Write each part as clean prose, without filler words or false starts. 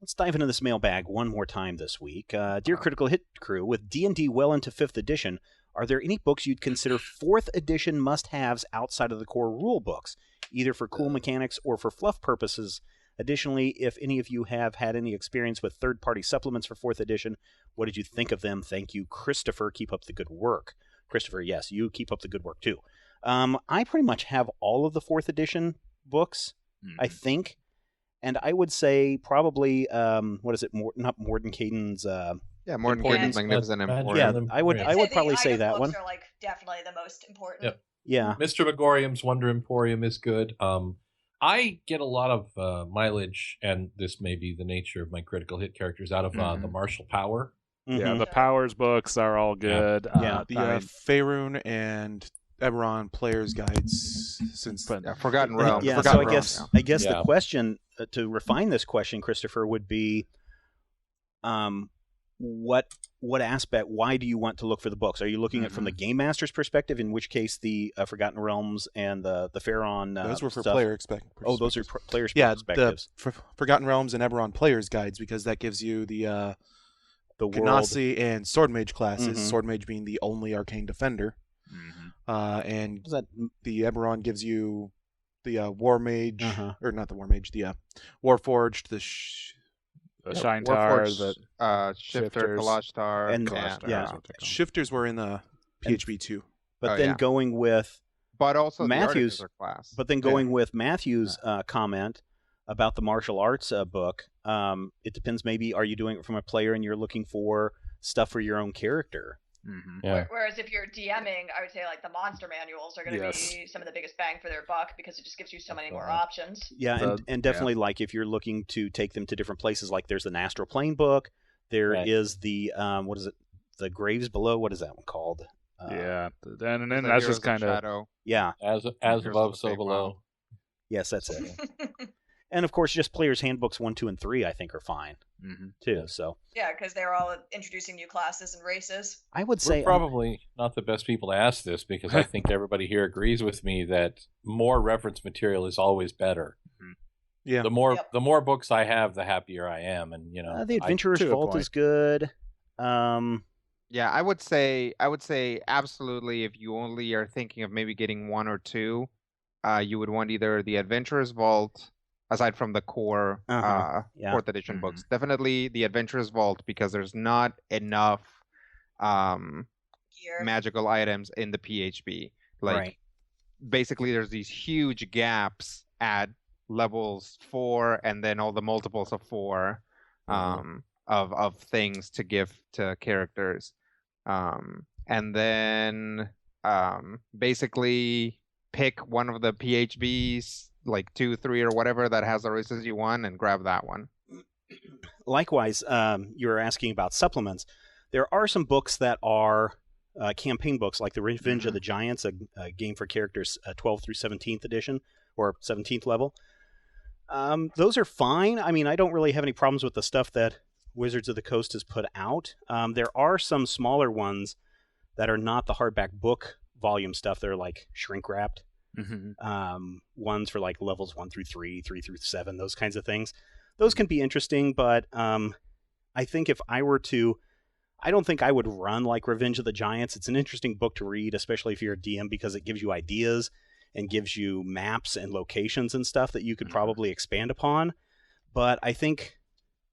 Let's dive into this mailbag one more time this week. Dear Critical Hit Crew, with D&D well into 5th edition, are there any books you'd consider 4th edition must-haves outside of the core rule books, either for cool mechanics or for fluff purposes? Additionally, if any of you have had any experience with third-party supplements for 4th edition, what did you think of them? Thank you, Christopher. Keep up the good work. Christopher, yes, you keep up the good work, too. I pretty much have all of the 4th edition books, I think. And I would say probably, what is it? Not Mordenkainen's. Mordenkainen's Magnificent Emporium. Yeah, I would probably say that one. Are like definitely the most important. Yep. Yeah. Mr. Megorium's Wonder Emporium is good. I get a lot of mileage, and this may be the nature of my critical hit characters, out of the Martial Power. Yeah, the Powers books are all good. The Faerun and Eberron Player's Guides, Forgotten Realms. Yeah, Forgotten so Realms, I guess the question, to refine this question, Christopher, would be, what aspect, why do you want to look for the books? Are you looking at from the Game Master's perspective, in which case the Forgotten Realms and the Faerun those were for stuff? player perspectives. Oh, those are players' perspectives. The Forgotten Realms and Eberron Player's Guides, because that gives you the Genasi and Sword Mage classes, Sword Mage being the only arcane defender. And the Eberron gives you the War Mage, or not the War Mage, the Warforged, the Shintar, the Shifter, Kalashtar, and Shifters were in the PHB too. But then going with Matthew's class. But then going with Matthew's comment about the martial arts book, it depends. Maybe are you doing it from a player and you're looking for stuff for your own character? Whereas if you're DMing, I would say like the monster manuals are going to be some of the biggest bang for their buck, because it just gives you so many more options. Yeah, and definitely like if you're looking to take them to different places, like there's an Astral Plane book, there is the what is it, the Graves Below? What is that one called? And then that's just kind of as above, so below. Yes, that's it. And of course, just players' handbooks 1, 2, and 3, I think, are fine too. So because they're all introducing new classes and races. I would say we're probably not the best people to ask this, because I think everybody here agrees with me that more reference material is always better. Yeah, the more books I have, the happier I am, and the Adventurer's Vault is good. Yeah, I would say absolutely. If you only are thinking of maybe getting 1 or 2, you would want either the Adventurer's Vault, aside from the core 4th edition books. Definitely the Adventurer's Vault, because there's not enough magical items in the PHB. Basically, there's these huge gaps at levels 4 and then all the multiples of 4 of things to give to characters. And then basically pick one of the PHBs, like 2, 3, or whatever, that has the races you want, and grab that one. Likewise, you were asking about supplements. There are some books that are campaign books, like the Revenge of the Giants, a game for characters 12th through 17th edition, or 17th level. Those are fine. I mean, I don't really have any problems with the stuff that Wizards of the Coast has put out. There are some smaller ones that are not the hardback book volume stuff. They're like shrink-wrapped. Ones for like levels 1 through 3, 3 through 7, those kinds of things. Those can be interesting, but I think if I were to, I don't think I would run like Revenge of the Giants. It's an interesting book to read, especially if you're a DM, because it gives you ideas and gives you maps and locations and stuff that you could probably expand upon. But I think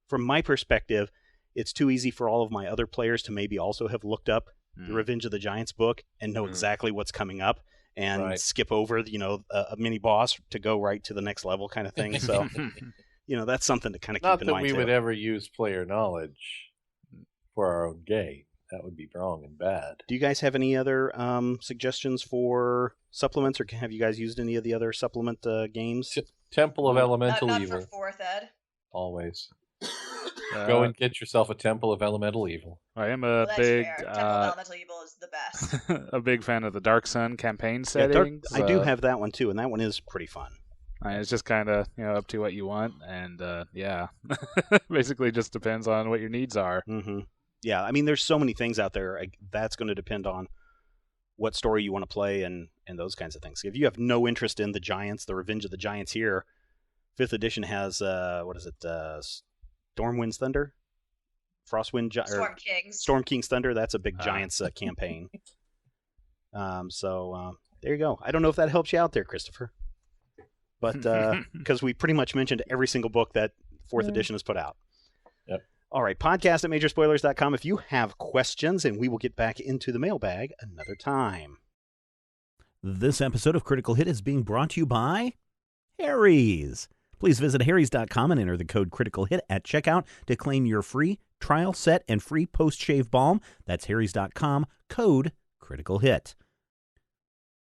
from my perspective, it's too easy for all of my other players to maybe also have looked up the Revenge of the Giants book and know exactly what's coming up, and skip over, a mini boss to go right to the next level kind of thing. So, that's something to kind of keep in mind. Not that we would ever use player knowledge for our own game. That would be wrong and bad. Do you guys have any other suggestions for supplements, or have you guys used any of the other supplement games? Temple of Elemental Evil. Not for 4th ed. Always. Go and get yourself a Temple of Elemental Evil. I am a big Temple of Elemental Evil is the best. a big fan of the Dark Sun campaign setting. I do have that one too, and that one is pretty fun. It's just kind of up to what you want, and basically just depends on what your needs are. Yeah, I mean, there's so many things out there. That's going to depend on what story you want to play and those kinds of things. If you have no interest in the Giants, the Revenge of the Giants here, 5th edition has Stormwind's Thunder, Storm King's Thunder. That's a big Giants campaign. So there you go. I don't know if that helps you out there, Christopher, but because we pretty much mentioned every single book that 4th edition has put out. Yep. All right, podcast at majorspoilers.com if you have questions, and we will get back into the mailbag another time. This episode of Critical Hit is being brought to you by Harry's. Please visit harrys.com and enter the code Critical Hit at checkout to claim your free trial set and free post-shave balm. That's harrys.com, code Critical Hit.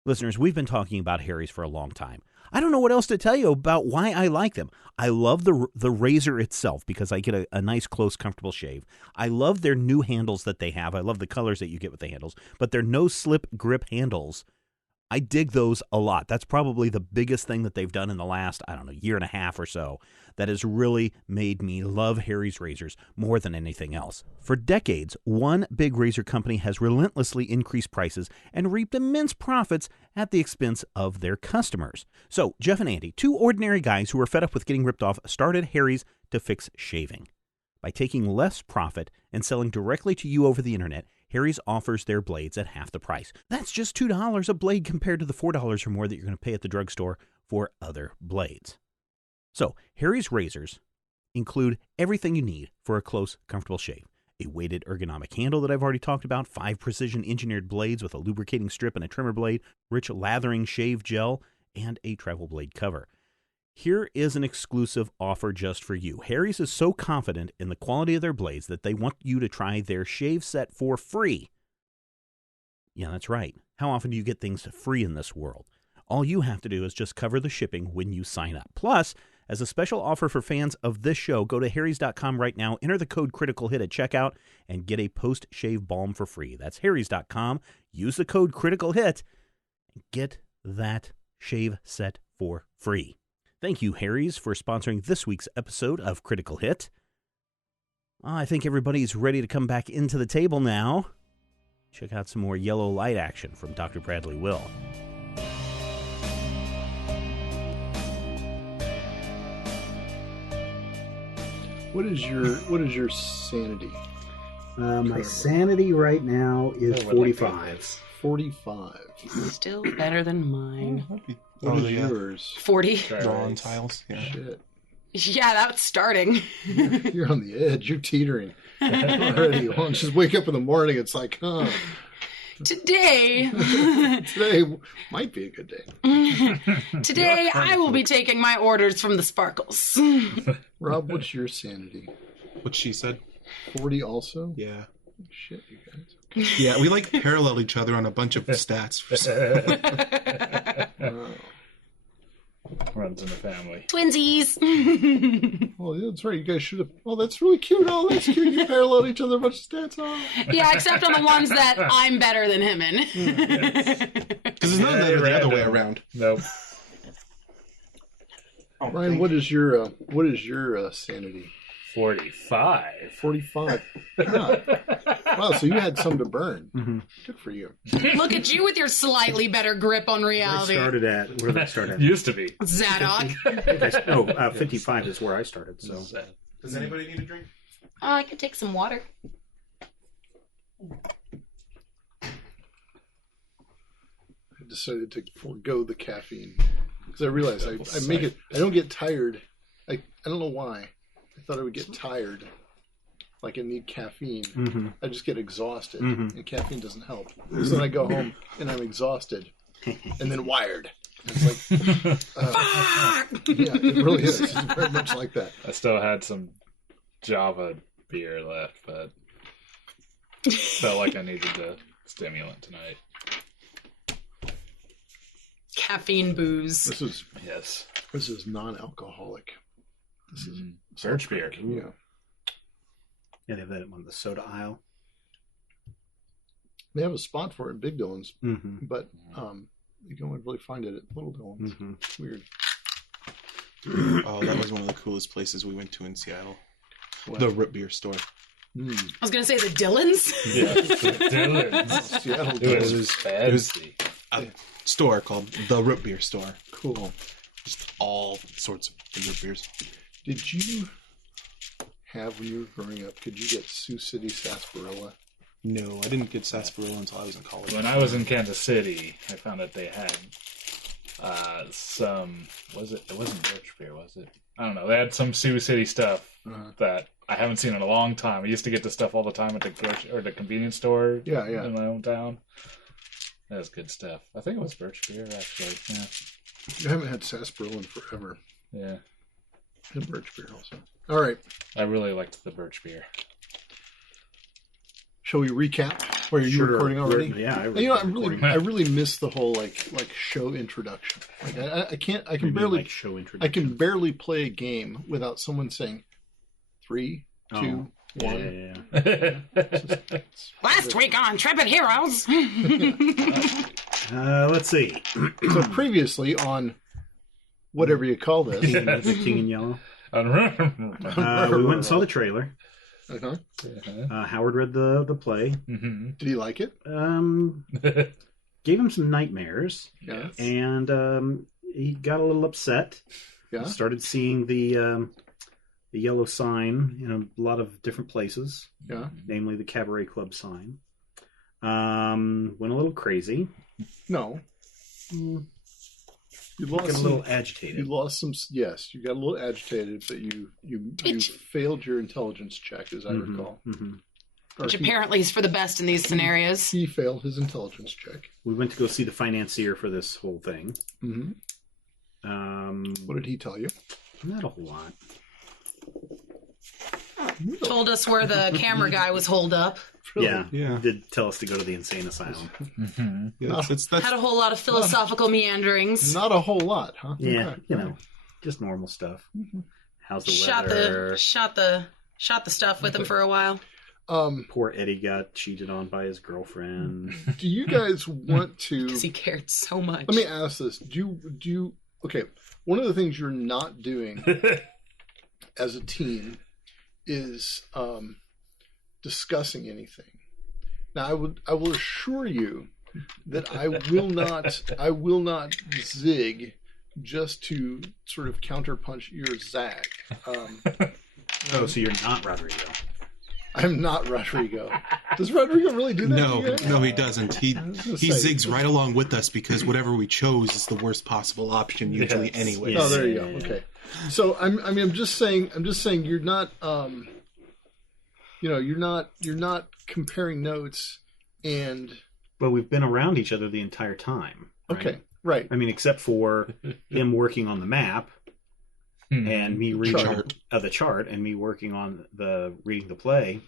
Listeners, we've been talking about Harry's for a long time. I don't know what else to tell you about why I like them. I love the razor itself because I get a nice, close, comfortable shave. I love their new handles that they have. I love the colors that you get with the handles. But their no-slip grip handles, I dig those a lot. That's probably the biggest thing that they've done in the last, year and a half or so that has really made me love Harry's razors more than anything else. For decades, one big razor company has relentlessly increased prices and reaped immense profits at the expense of their customers. So, Jeff and Andy, two ordinary guys who were fed up with getting ripped off, started Harry's to fix shaving. By taking less profit and selling directly to you over the internet, Harry's offers their blades at half the price. That's just $2 a blade compared to the $4 or more that you're going to pay at the drugstore for other blades. So, Harry's razors include everything you need for a close, comfortable shave. A weighted ergonomic handle that I've already talked about, 5 precision-engineered blades with a lubricating strip and a trimmer blade, rich lathering shave gel, and a travel blade cover. Here is an exclusive offer just for you. Harry's is so confident in the quality of their blades that they want you to try their shave set for free. Yeah, that's right. How often do you get things free in this world? All you have to do is just cover the shipping when you sign up. Plus, as a special offer for fans of this show, go to harrys.com right now, enter the code Critical Hit at checkout, and get a post-shave balm for free. That's harrys.com. Use the code Critical Hit and get that shave set for free. Thank you, Harry's, for sponsoring this week's episode of Critical Hit. I think everybody's ready to come back into the table now. Check out some more yellow light action from Dr. Bradley Will. What is your sanity? My sanity right now is 45. 45. Still better than mine. What is yours? 40. Drawing tiles. Yeah. Shit. Yeah, that's starting. You're on the edge. You're teetering already. Well, just wake up in the morning. It's like, Today might be a good day. Today I will be taking my orders from the Sparkles. Rob, what's your sanity? What she said. 40 also? Yeah. Shit, you guys. Yeah, we parallel each other on a bunch of stats. Runs in the family. Twinsies. Oh, yeah, that's right. You guys should have. Oh, that's really cute. Oh, that's cute. You paralleled each other a bunch of stats. Oh. Yeah, except on the ones that I'm better than him in. Because it's not the other way around. Nope. Ryan, what is your sanity? 45. 45. God. Wow, so you had some to burn. Mm-hmm. Good for you. Look at you with your slightly better grip on reality. I started at, where did I start at? Used to be. Zadok. 55 is where I started. So, does anybody need a drink? I could take some water. I decided to forego the caffeine because I realized I make it. I don't get tired. I don't know why. I thought I would get tired, like I need caffeine. Mm-hmm. I just get exhausted, and caffeine doesn't help. So then I go home and I'm exhausted, and then wired. It's like, yeah, it really is. It's very much like that. I still had some Java beer left, but felt like I needed the stimulant tonight. Caffeine booze. This is non-alcoholic. This is Birch beer. Yeah. yeah, they have that on the soda aisle. They have a spot for it in Big Dylan's, Mm-hmm. but you can only really find it at Little Dylan's. Mm-hmm. It's weird. Oh, that was one of the coolest places we went to in Seattle. Wow. The root beer store. I was going to say the Dylans. Yeah, Dylan's. Seattle It was fancy. A store called the Root Beer Store. Cool. Just all sorts of root beers. Did you have when you were growing up? Could you get Sioux City sarsaparilla? No, I didn't get sarsaparilla until I was in college. When I was in Kansas City, I found that they had some. It wasn't birch beer, was it? I don't know. They had some Sioux City stuff that I haven't seen in a long time. I used to get this stuff all the time at the convenience store. Yeah. In my hometown. That was good stuff. I think it was birch beer, actually. Yeah. I haven't had sarsaparilla in forever. Yeah. And birch beer also. All right. I really liked the birch beer. Shall we recap? Or are you recording already? Yeah, I really miss the whole like show introduction. Like I can barely show introduction. I can barely play a game without someone saying 3, 2, 1. Yeah. Last week on Intrepid Heroes. Let's see. So previously on whatever you call this, King in Yellow. We went and saw the trailer. Howard read the play. Mm-hmm. Did he like it? Gave him some nightmares. Yes. And he got a little upset. Yeah. Started seeing the yellow sign in a lot of different places. Yeah. Namely the Cabaret Club sign. Went a little crazy. No. You got a little agitated. You lost some. Yes, you got a little agitated, but you failed your intelligence check, as I recall. Mm-hmm. Which apparently is for the best in these scenarios. He failed his intelligence check. We went to go see the financier for this whole thing. Mm-hmm. What did he tell you? Not a whole lot. Told us where the camera guy was holed up. Really? Yeah. Did tell us to go to the insane asylum. Mm-hmm. Yeah, that's had a whole lot of philosophical meanderings. Not a whole lot, huh? Yeah, just normal stuff. How's the weather? Shot the stuff with him for a while. Poor Eddie got cheated on by his girlfriend. Do you guys want to? Because he cared so much. Let me ask this: Do you? Okay, one of the things you're not doing as a team is discussing anything. Now, I will assure you that I will not zig just to sort of counterpunch your zag. So you're not Rodrigo. I'm not Rodrigo. Does Rodrigo really do that? No, he doesn't. He zigs right along with us because whatever we chose is the worst possible option usually anyway. Oh, there you go. Okay. So I'm just saying you're not you're not comparing notes and. Well, we've been around each other the entire time. Right? Okay. Right. I mean, except for him working on the map and me reading the chart and me working on reading the play.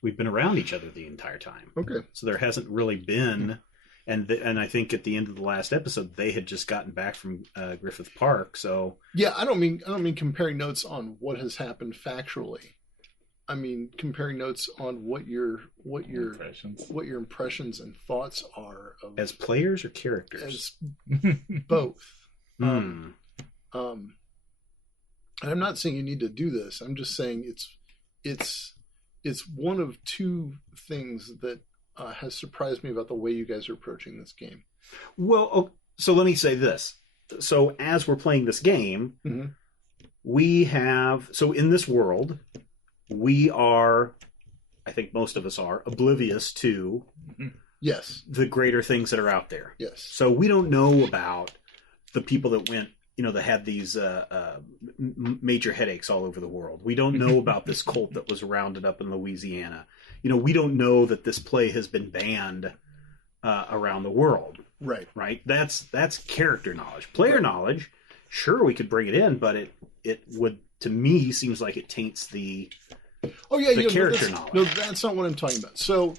We've been around each other the entire time. Okay. So there hasn't really been, and I think at the end of the last episode they had just gotten back from Griffith Park. So yeah, I don't mean comparing notes on what has happened factually. I mean comparing notes on what your impressions and thoughts are of as players or characters. As both. And I'm not saying you need to do this. I'm just saying it's one of two things that has surprised me about the way you guys are approaching this game. Well, so let me say this. So as we're playing this game, we have in this world. We are, I think most of us are, oblivious to the greater things that are out there. Yes. So we don't know about the people that went, that had these major headaches all over the world. We don't know about this cult that was rounded up in Louisiana. We don't know that this play has been banned around the world. Right. Right. That's character knowledge. Player knowledge, sure, we could bring it in, but it would, to me, seems like it taints the character knowledge. No, that's not what I'm talking about. So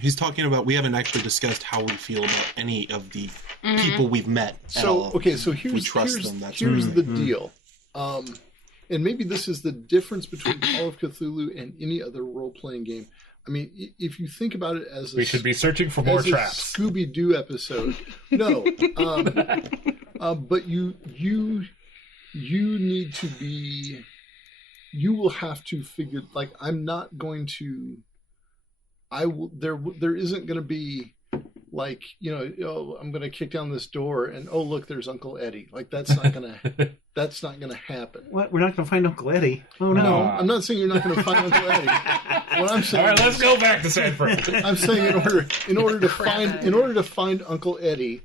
he's talking about we haven't actually discussed how we feel about any of the people we've met. So here's the deal. And maybe this is the difference between Call of Cthulhu and any other role-playing game. I mean, if you think about it as we should be searching for more traps. Scooby-Doo episode. No, but you need to be. You will have to figure. Like, I'm not going to. I will. There isn't going to be like, oh, I'm going to kick down this door and, oh, look, there's Uncle Eddie. Like, that's not going to happen. What? We're not going to find Uncle Eddie? Oh, no. No, I'm not saying you're not going to find Uncle Eddie. What I'm saying, all right, let's go back to Sanford. I'm saying in order to find Uncle Eddie,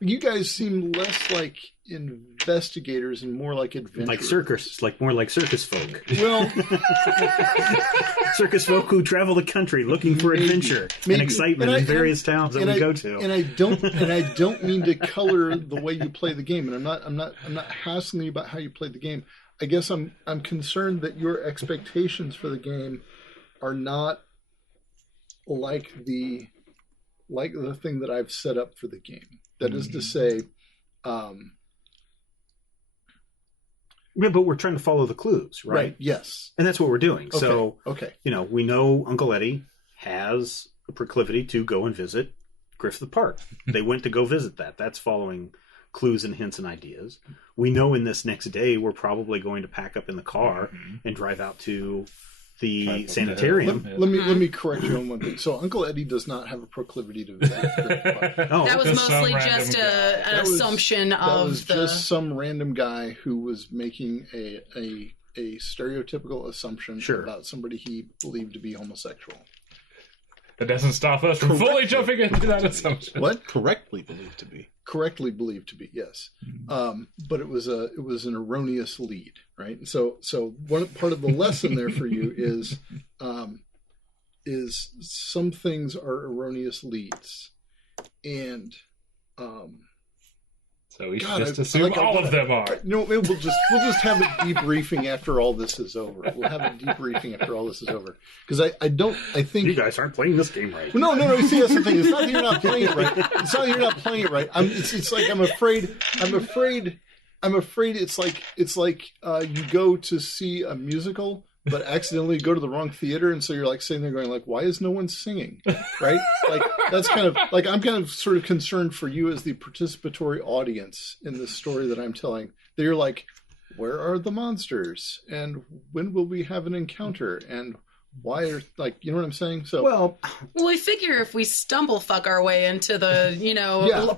you guys seem less like investigators and more like adventurers. More like circus folk. Well, circus folk who travel the country looking for adventure and excitement in various towns that we go to. And I don't mean to color the way you play the game. And I'm not hassling you about how you play the game. I guess I'm concerned that your expectations for the game are not like the thing that I've set up for the game. That is to say, yeah, but we're trying to follow the clues, right? Yes, and that's what we're doing. Okay. So, okay, we know Uncle Eddie has a proclivity to go and visit Griffith Park. They went to go visit that. That's following clues and hints and ideas. We know in this next day we're probably going to pack up in the car and drive out to the sanitarium. Let me correct you on one thing. So Uncle Eddie does not have a proclivity to visit Griffith Park. That was mostly just an assumption of that was just some random guy who was making a stereotypical assumption about somebody he believed to be homosexual. That doesn't stop us from fully jumping into that assumption. What? Correctly believed to be. Correctly believed to be, yes. But it was an erroneous lead, right? So one part of the lesson there for you is some things are erroneous leads, and so we should just assume all of them are. No, we'll just have a debriefing after all this is over. We'll have a debriefing after all this is over, because I think you guys aren't playing this game right. No. You see, that's the thing. It's not that you're not playing it right. It's not that you're not playing it right. It's like I'm afraid. It's like you go to see a musical, but accidentally go to the wrong theater, and so you're like sitting there going like, why is no one singing, right? Like that's kind of like I'm kind of sort of concerned for you as the participatory audience in this story that I'm telling. That you're like, where are the monsters, and when will we have an encounter, and why are, like, you know what I'm saying? So well, we figure if we stumble fuck our way into the,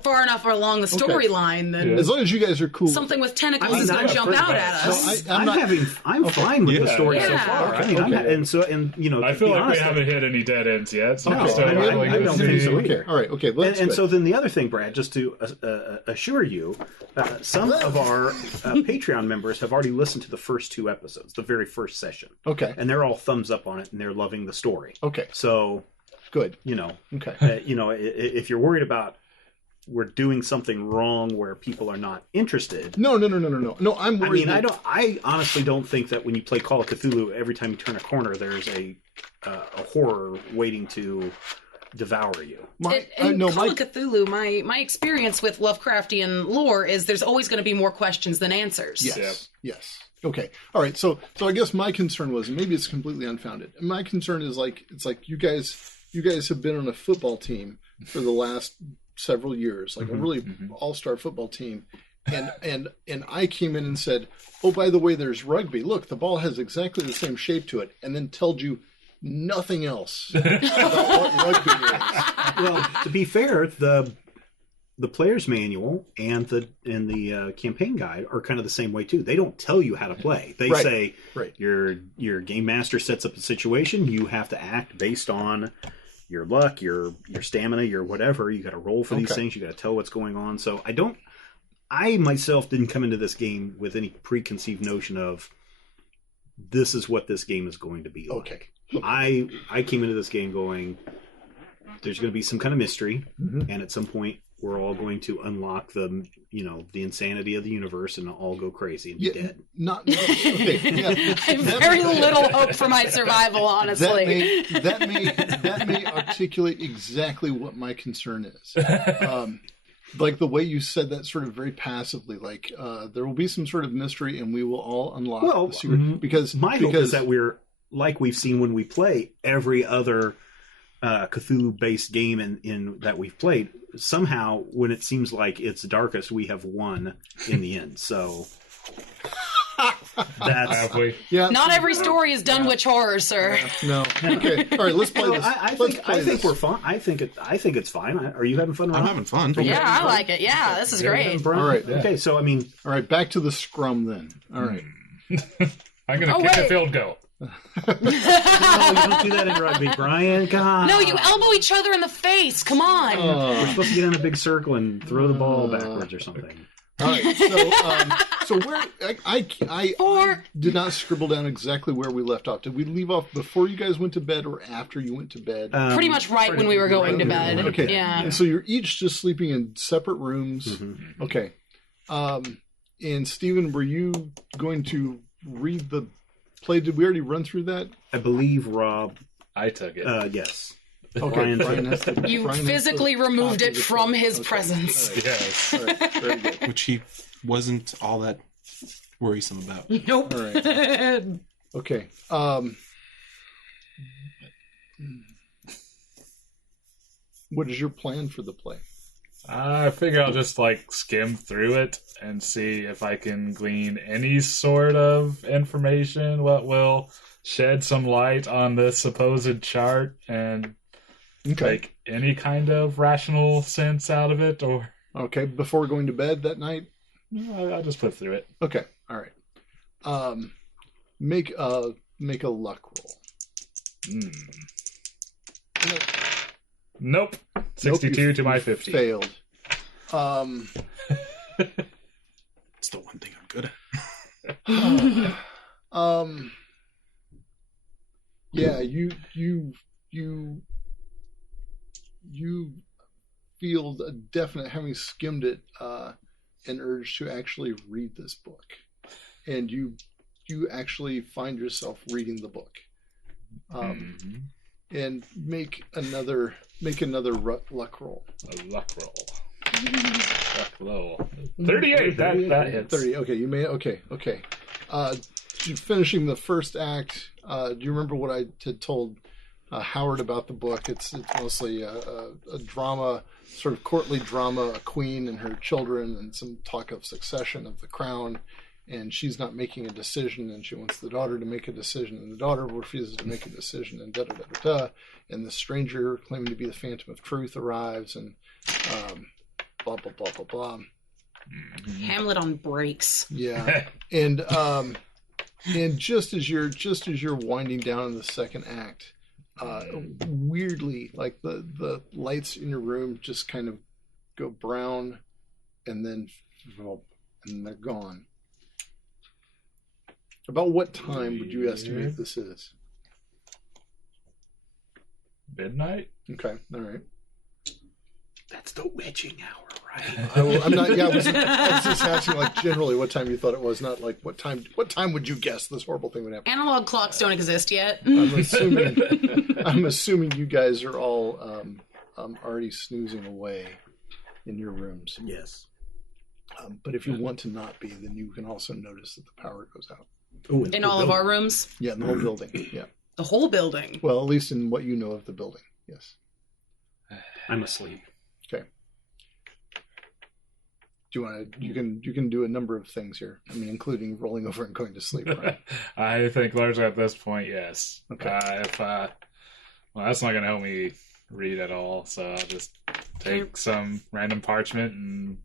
far enough along the storyline, then as long as you guys are cool, something with tentacles is going to jump out at us. So I'm fine with the story so far. I mean, I feel like we haven't hit any dead ends yet. So I don't think so either. All right, okay. And so then the other thing, Brad, just to assure you, some of our Patreon members have already listened to the first 2 episodes, the very first session. Okay. And they're all thumbs up on it, and they're loving the story. Okay. So, good. Okay. If you're worried about we're doing something wrong where people are not interested. No. I'm worried. I honestly don't think that when you play Call of Cthulhu, every time you turn a corner, there's a horror waiting to devour you. Call of Cthulhu, my experience with Lovecraftian lore is there's always going to be more questions than answers. Yes. Okay. All right. So I guess my concern was, and maybe it's completely unfounded. And my concern is it's like you guys have been on a football team for the last several years, like a really all-star football team. And I came in and said, oh, by the way, there's rugby. Look, the ball has exactly the same shape to it. And then told you nothing else about what rugby is. Well, to be fair, the player's manual and the campaign guide are kind of the same way too. They don't tell you how to play. They say your game master sets up a situation. You have to act based on your luck, your stamina, your whatever. You got to roll for these things. You got to tell what's going on. So I myself didn't come into this game with any preconceived notion of this is what this game is going to be like. I came into this game going, there's going to be some kind of mystery, and at some point we're all going to unlock the insanity of the universe and all go crazy and be dead. I have very little hope for my survival, honestly. That may articulate exactly what my concern is. Like the way you said that sort of very passively, like there will be some sort of mystery and we will all unlock the secret. Because my hope is that we're like we've seen when we play every other Cthulhu-based game in that we've played. Somehow, when it seems like it's darkest, we have won in the end. So, That's yeah. Not every story is Dunwich horror, sir. No. Okay. All right. Let's play this. I think we're fine. I think it's fine. Are you having fun? I'm having fun. Okay. Yeah, I like it. Yeah, this is great. All right. Yeah. Okay. So I mean, all right. Back to the scrum then. All right. I'm gonna kick a field goal. No, you don't do that in rugby, Brian. God. No, you elbow each other in the face. Come on. We're supposed to get in a big circle and throw the ball backwards or something. All right. So where I did not scribble down exactly where we left off. Did we leave off before you guys went to bed or after you went to bed? Pretty much right when we were going to bed. Okay. Yeah. And so you're each just sleeping in separate rooms. Mm-hmm. Okay. And Stephen, were you going to read the play? Did we already run through that? I believe Rob. I took it. Yes. Okay. You physically removed it from his presence. Right. Yes. All right. Very good. Which he wasn't all that worrisome about. Nope. All right. Okay. What is your plan for the play? I figure I'll just skim through it and see if I can glean any sort of information, what will shed some light on this supposed chart and make any kind of rational sense out of it. Or before going to bed that night? I'll just flip through it. Okay, all right. Make a luck roll. Nope. 62 to my 50. Failed. It's the one thing I'm good at. Yeah, you feel a definite, having skimmed it, an urge to actually read this book, and you actually find yourself reading the book, and make another luck roll. A luck roll. Luck roll. 38. That hits. 30. Okay, you may. Okay. Finishing the first act. Do you remember what I had told Howard about the book? It's mostly a drama, sort of courtly drama, a queen and her children, and some talk of succession of the crown. And she's not making a decision, and she wants the daughter to make a decision, and the daughter refuses to make a decision, and da-da-da-da-da. And the stranger, claiming to be the Phantom of Truth, arrives, and blah, blah, blah, blah, blah. Hamlet on breaks. Yeah. And just as you're winding down in the second act, weirdly, like the lights in your room just kind of go brown, and then they're gone. About what time would you estimate this is? Midnight? Okay, all right. That's the witching hour, right? I'm not. Yeah, I was just asking, generally, what time you thought it was, not what time. What time would you guess this horrible thing would happen? Analog clocks don't exist yet. I'm assuming you guys are all already snoozing away in your rooms. Yes. But if you want to not be, then you can also notice that the power goes out. Ooh, in all of our rooms? Yeah, in the whole building. Yeah. The whole building? Well, at least in what you know of the building. Yes. I'm asleep. Okay. Do you want to? You can do a number of things here. I mean, including rolling over and going to sleep. Right? I think largely at this point, yes. Okay. Well, that's not going to help me read at all. So I'll just take some random parchment and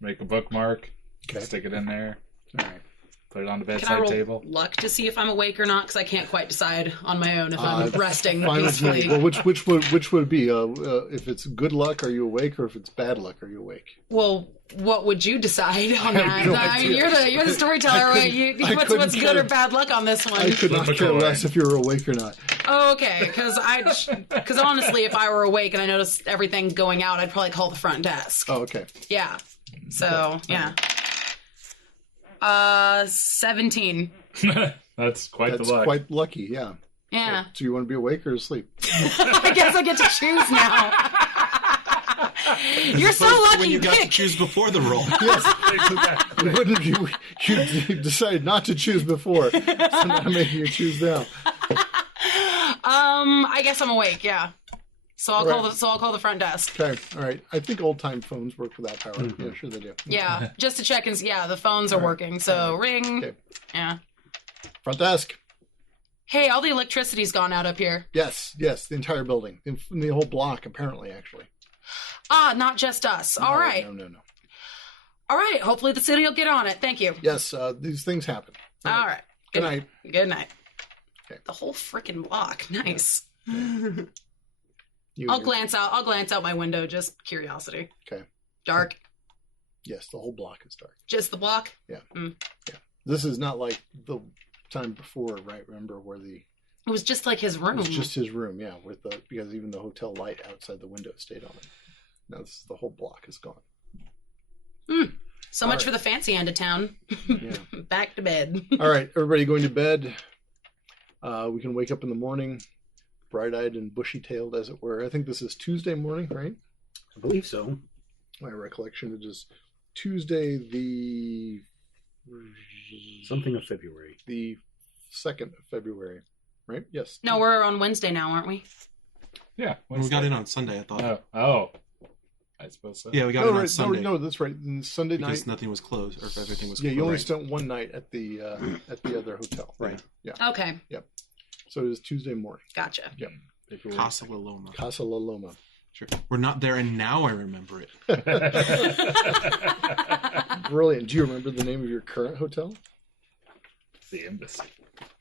make a bookmark. Okay. Stick it in there. All right. Put it on the Can I bedside roll table. luck to see if I'm awake or not? Because I can't quite decide on my own if I'm resting Fine with me. peacefully. Well, which would it be? If it's good luck, are you awake? Or if it's bad luck, are you awake? Well, what would you decide on I that? have no I mean, idea. you're the storyteller, right? What's good or bad luck on this one? I could not care less if you're awake or not. Oh, okay, because honestly, if I were awake and I noticed everything going out, I'd probably call the front desk. Oh, okay. Yeah. So, yeah. 17. That's quite the luck. That's quite lucky, yeah. Yeah. So you want to be awake or asleep? I guess I get to choose now. You're so lucky. When you got to choose before the roll. Yes. Exactly. Wouldn't you decided not to choose before, so now making you choose now. I guess I'm awake, yeah. So I'll call the front desk. Okay, all right. I think old-time phones work without power. Mm-hmm. Yeah, sure they do. Yeah, just to check and the phones are working. So ring. Okay. Yeah. Front desk. Hey, all the electricity's gone out up here. Yes, the entire building, the whole block, apparently, actually. Ah, not just us. All right. No. All right. Hopefully the city will get on it. Thank you. Yes, these things happen. All right. Good night. Good night. Okay. The whole freaking block. Nice. Yeah. I'll glance out my window, just curiosity. Okay. Dark. Yes, the whole block is dark. Just the block? Yeah. Mm. Yeah. This is not like the time before, right? Remember where It was just like his room. It was just his room, yeah, because even the hotel light outside the window stayed on it. Now this is the whole block is gone. So much for the fancy end of town. Yeah. Back to bed. All right, everybody going to bed. We can wake up in the morning, bright-eyed and bushy-tailed, as it were. I think this is Tuesday morning, right? I believe so. My recollection is Tuesday, the something of February. The 2nd of February, right? Yes. No, we're on Wednesday now, aren't we? Yeah. We got in on Sunday, I thought. Oh. I suppose so. Yeah, we got in on right, Sunday. No, that's right. Sunday night. Because nothing was closed, or if everything was Yeah, closed. you only spent one night at the other hotel. Right. Yeah. Okay. Yep. So it was Tuesday morning. Gotcha. Yep. Casa La Loma. Casa La Loma. Sure. We're not there, and now I remember it. Brilliant. Do you remember the name of your current hotel? The Embassy.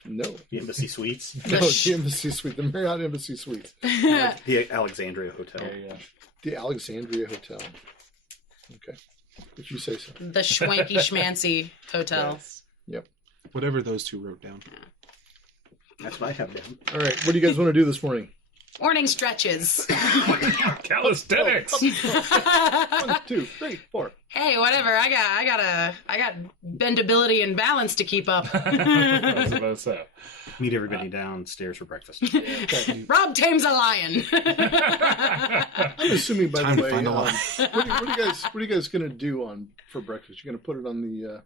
No. The Embassy Suites? No, the Embassy Suite. The Marriott Embassy Suites. The Alexandria Hotel. The Alexandria Hotel. Okay. If you say so. The Schwanky Schmancy Hotel. Yes. Yep. Whatever those two wrote down. That's what I have down. All right. What do you guys want to do this morning? Morning stretches. Calisthenics. 1, 2, 3, 4. Hey, whatever. I got bendability and balance to keep up. I suppose so. Meet everybody downstairs for breakfast. Okay. Rob tames a lion. I'm assuming, by Time the to way, find a what lot. are you guys gonna do for breakfast? You're gonna put it on the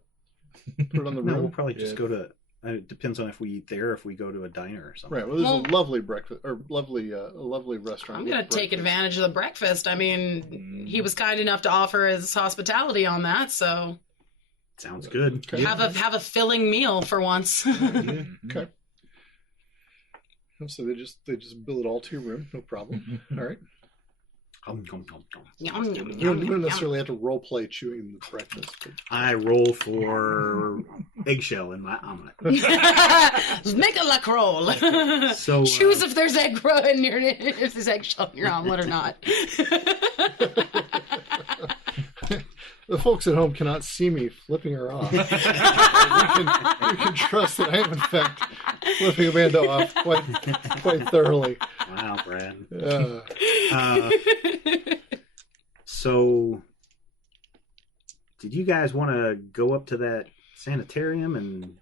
No, we'll room? probably just go to. It depends on if we eat there, or if we go to a diner or something. Right. Well, there's a lovely breakfast or a lovely restaurant. I'm gonna take advantage of the breakfast. I mean, he was kind enough to offer his hospitality on that, so Sounds good. Okay. have a filling meal for once. Okay. So they just bill it all to your room, no problem. All right. Yum, You yum, don't yum, necessarily have to role play chewing the breakfast. But... I roll for eggshell in my omelet. Make a luck roll. So choose if there's if there's eggshell in your omelet or not. The folks at home cannot see me flipping her off. You can trust that I am in fact flipping Amanda off quite thoroughly. Wow, Brad. Uh, So, did you guys want to go up to that sanitarium and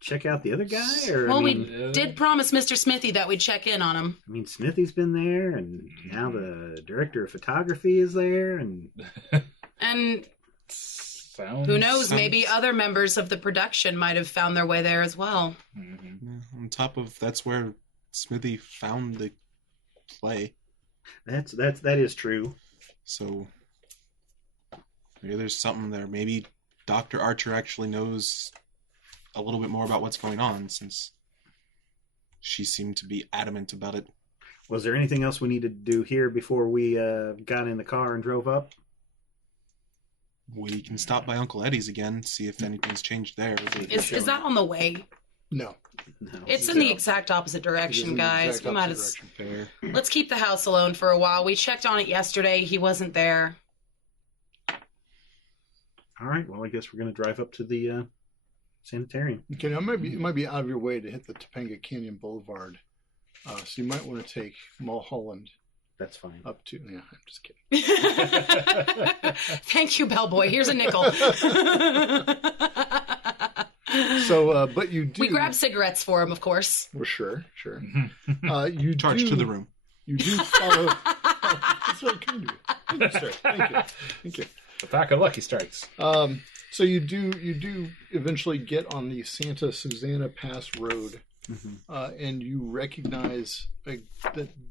check out the other guy? Or Well, I mean, we did promise Mr. Smithy that we'd check in on him. I mean, Smithy's been there, and now the director of photography is there, and And Sounds... who knows, maybe other members of the production might have found their way there as well. Mm-hmm. On top of that's where Smithy found the play. that is true. So maybe there's something there. Maybe Dr. Archer actually knows a little bit more about what's going on, since she seemed to be adamant about it. Was there anything else we needed to do here before we got in the car and drove up? We can stop by Uncle Eddie's again, see if anything's changed there. Is that on the way? no. No. It's in the exact opposite direction, guys. We might as Fair. let's keep the house alone for a while. We checked on it yesterday. He wasn't there. All right. Well, I guess we're going to drive up to the sanitarium. Okay, now it might be out of your way to hit the Topanga Canyon Boulevard. So you might want to take Mulholland That's fine. up to... Yeah, I'm just kidding. Thank you, bellboy. Here's a nickel. So, but you do... We grabbed cigarettes for him, of course. Well, sure. Charge to the room. You do follow... That's very kind of you. Sir, thank you. A pack of Lucky Strikes. So you do eventually get on the Santa Susana Pass Road and you recognize that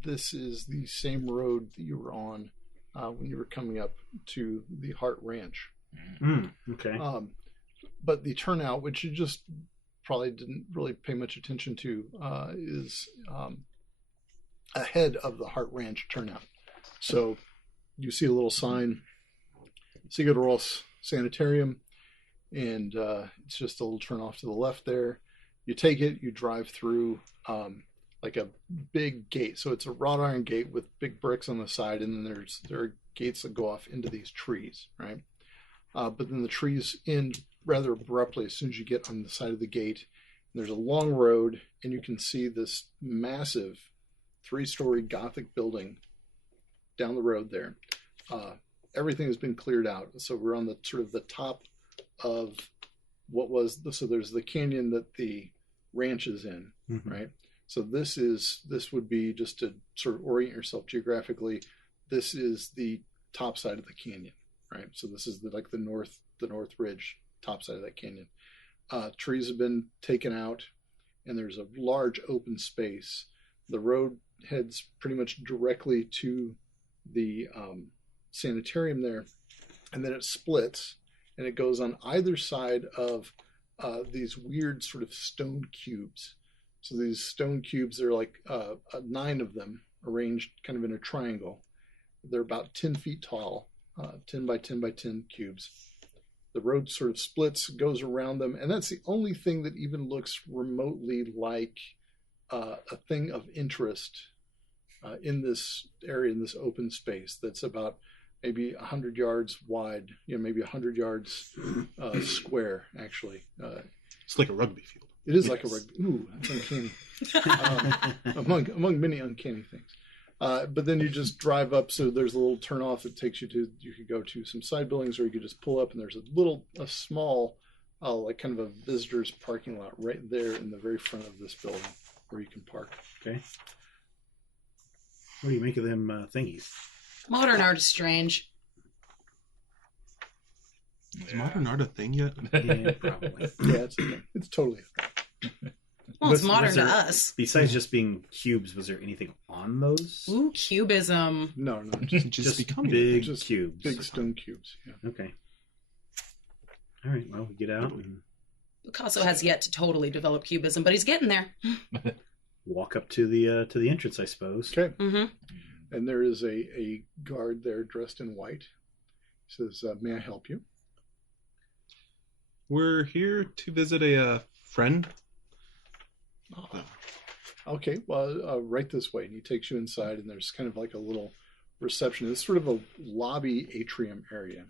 this is the same road that you were on when you were coming up to the Hart Ranch. Okay. But the turnout, which you just probably didn't really pay much attention to, is ahead of the Hart Ranch turnout. So you see a little sign, Sigur Ross Sanitarium, and it's just a little turn off to the left there. You take it, you drive through like a big gate. So it's a wrought iron gate with big bricks on the side, and then there are gates that go off into these trees, right? But then the trees end rather abruptly as soon as you get on the side of the gate. There's a long road, and you can see this massive 3-story Gothic building down the road there. Everything has been cleared out. So we're on the sort of the top of what was so there's the canyon that the ranch is in, right? So this would be, just to sort of orient yourself geographically, this is the top side of the canyon, right? So this is the north ridge, top side of that canyon. Trees have been taken out, and there's a large open space. The road heads pretty much directly to the sanitarium there, and then it splits, and it goes on either side of these weird sort of stone cubes. So these stone cubes, there are like 9 of them arranged kind of in a triangle. They're about 10 feet tall, 10 by 10 by 10 cubes. The road sort of splits, goes around them, and that's the only thing that even looks remotely like a thing of interest in this area, in this open space that's about maybe 100 yards wide, maybe 100 yards square, actually. It's like a rugby field. It is like a rugby. Ooh, that's uncanny. Among many uncanny things. But then you just drive up, so there's a little turnoff that takes you to, you could go to some side buildings, or you could just pull up, and there's a small, like kind of a visitor's parking lot right there in the very front of this building where you can park. Okay. What do you make of them thingies? Modern art is strange. Is modern art a thing yet? Yeah, probably. Yeah, it's a thing. It's totally a thing. Well, it's modern to us. Besides just being cubes, was there anything on those? Ooh, cubism. No, just becoming big just cubes. Big stone cubes. Yeah. Okay. All right. Well, we get out and Picasso has yet to totally develop cubism, but he's getting there. walk up to the entrance, I suppose. Okay. And there is a guard there dressed in white. He says, "May I help you?" We're here to visit a friend. Okay, well, right this way. And he takes you inside, and there's kind of like a little reception. It's sort of a lobby atrium area,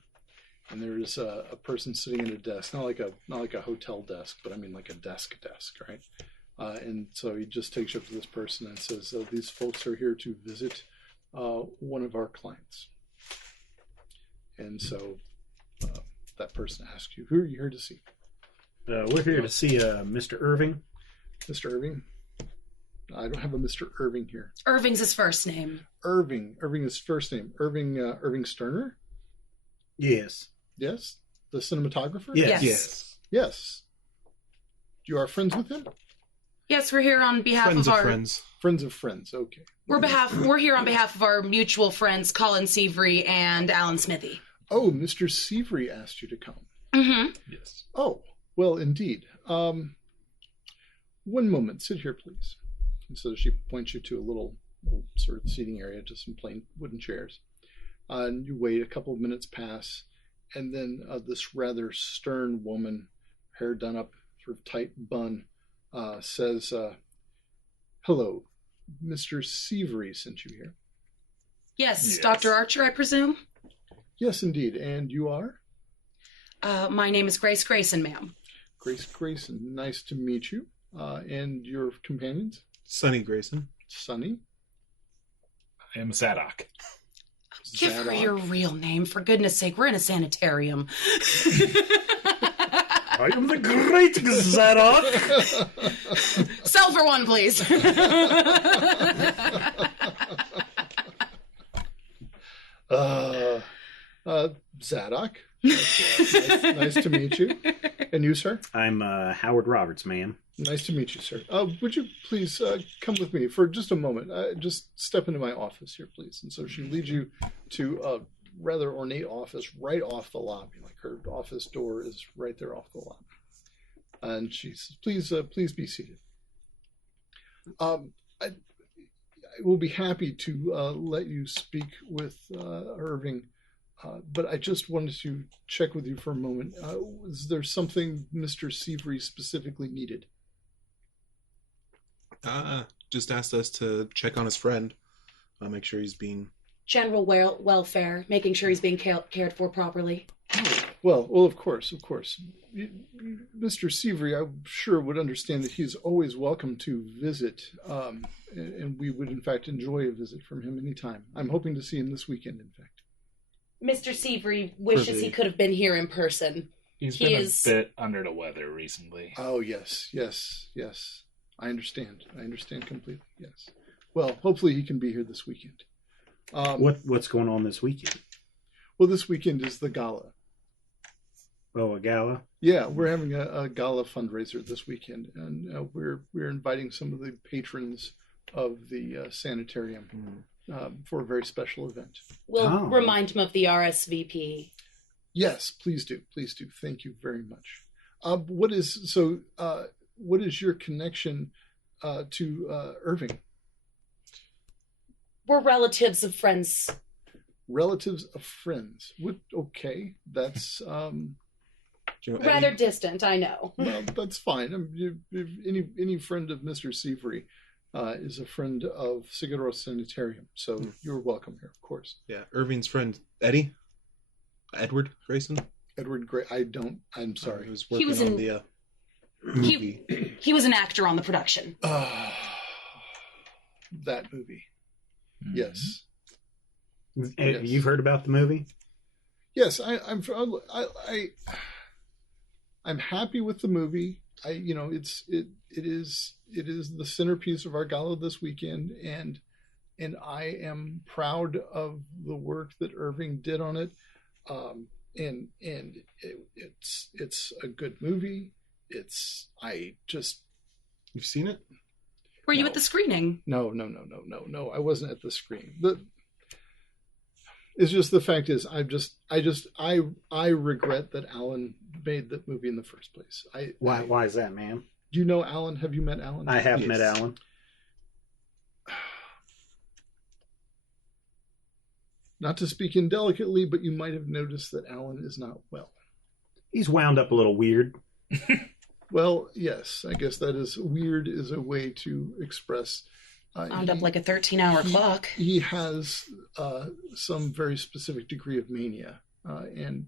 and there's a person sitting at a desk, not like a hotel desk, but I mean like a desk, right? And so he just takes you up to this person and says, "These folks are here to visit one of our clients." And so that person asks you, "Who are you here to see?" We're here to see Mr. Irving. Mr. Irving? I don't have a Mr. Irving here. Irving's his first name. Irving is first name. Irving Sterner? Yes. Yes? The cinematographer? Yes. You are friends with him? Yes, we're here on behalf Friends of our friends. Friends of friends, okay. We're here on behalf of our mutual friends Colin Seavery and Alan Smithy. Oh, Mr. Seavery asked you to come. Mm-hmm. Yes. Oh, well, indeed. One moment. Sit here, please. And so she points you to a little sort of seating area, just some plain wooden chairs. And you wait. A couple of minutes pass, and then this rather stern woman, hair done up, sort of tight bun, says, "Hello, Mr. Seavery sent you here." Yes, Dr. Archer, I presume? Yes, indeed. And you are? My name is Grace Grayson, ma'am. Grace Grayson. Nice to meet you. And your companions? Sonny Grayson. Sonny? I am Zadok. Give her your real name, for goodness sake. We're in a sanitarium. I am the great Zadok. Sell for one, please. Zadok. Nice to meet you. And you, sir? I'm Howard Roberts, ma'am. Nice to meet you, sir. Would you please come with me for just a moment? Just step into my office here, please. And so she leads you to a rather ornate office right off the lobby. Like her office door is right there off the lobby. And she says, please be seated. I will be happy to let you speak with Irving, but I just wanted to check with you for a moment. Is there something Mr. Seavery specifically needed? Just asked us to check on his friend, make sure he's being... General welfare, making sure he's being cared for properly. Well, of course. Mr. Seavery, I'm sure, would understand that he's always welcome to visit, and we would, in fact, enjoy a visit from him anytime. I'm hoping to see him this weekend, in fact. Mr. Seavery wishes he could have been here in person. He's been a bit under the weather recently. Oh, yes. I understand completely, yes. Well, hopefully he can be here this weekend. What's going on this weekend? Well, this weekend is the gala. Oh, a gala? Yeah, we're having a gala fundraiser this weekend, and we're inviting some of the patrons of the sanitarium for a very special event. We'll remind him of the RSVP. Yes, please do. Thank you very much. What is your connection to Irving? We're relatives of friends. Relatives of friends. Okay, that's rather distant, I know. Well, that's fine. Any friend of Mr. Seavery is a friend of Sigur Ross Sanitarium, so you're welcome here, of course. Yeah, Irving's friend Edward Grayson. I'm sorry. He was on the movie. He was an actor on the production. That movie. Mm-hmm. Yes. You've heard about the movie? Yes, I'm happy with the movie. It is the centerpiece of our gala this weekend, and I am proud of the work that Irving did on it. It's a good movie. You've seen it? Were you at the screening? No. I wasn't at the screening. It's just the fact is, I regret that Alan made that movie in the first place. Why is that, ma'am? Do you know Alan? Have you met Alan? I have met Alan. Not to speak indelicately, but you might have noticed that Alan is not well. He's wound up a little weird. Well, yes, I guess that is weird is a way to express. Wound up like a 13-hour clock. He has some very specific degree of mania, and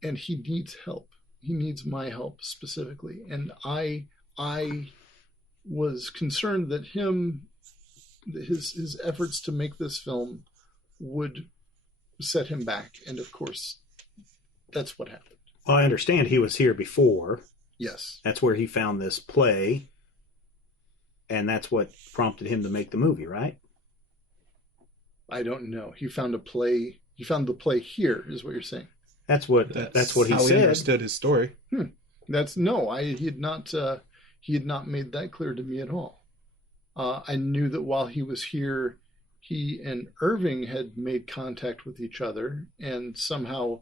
he needs help. He needs my help specifically, and I was concerned that his efforts to make this film would set him back, and of course, that's what happened. Well, I understand he was here before. Yes. That's where he found this play, and that's what prompted him to make the movie, right? I don't know. He found a play. He found the play here, is what you're saying. That's what he how said. He understood his story. He had not made that clear to me at all. I knew that while he was here, he and Irving had made contact with each other, and somehow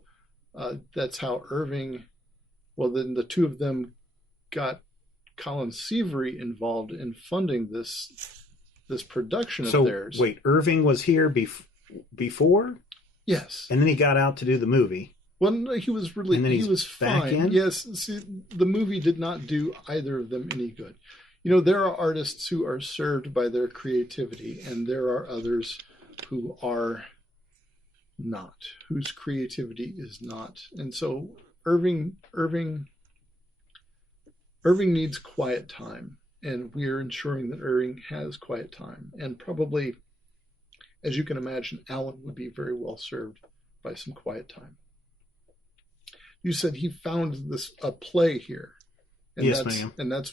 that's how Irving. Well, then the two of them got Colin Seavery involved in funding this production of theirs. Wait, Irving was here before? Yes. And then he got out to do the movie. Well, no, he was really, and then he was fine. In? Yes. See, the movie did not do either of them any good. There are artists who are served by their creativity, and there are others who are not, whose creativity is not. And so Irving needs quiet time, and we are ensuring that Irving has quiet time. And probably, as you can imagine, Alan would be very well served by some quiet time. You said he found a play here. And yes, ma'am. And that's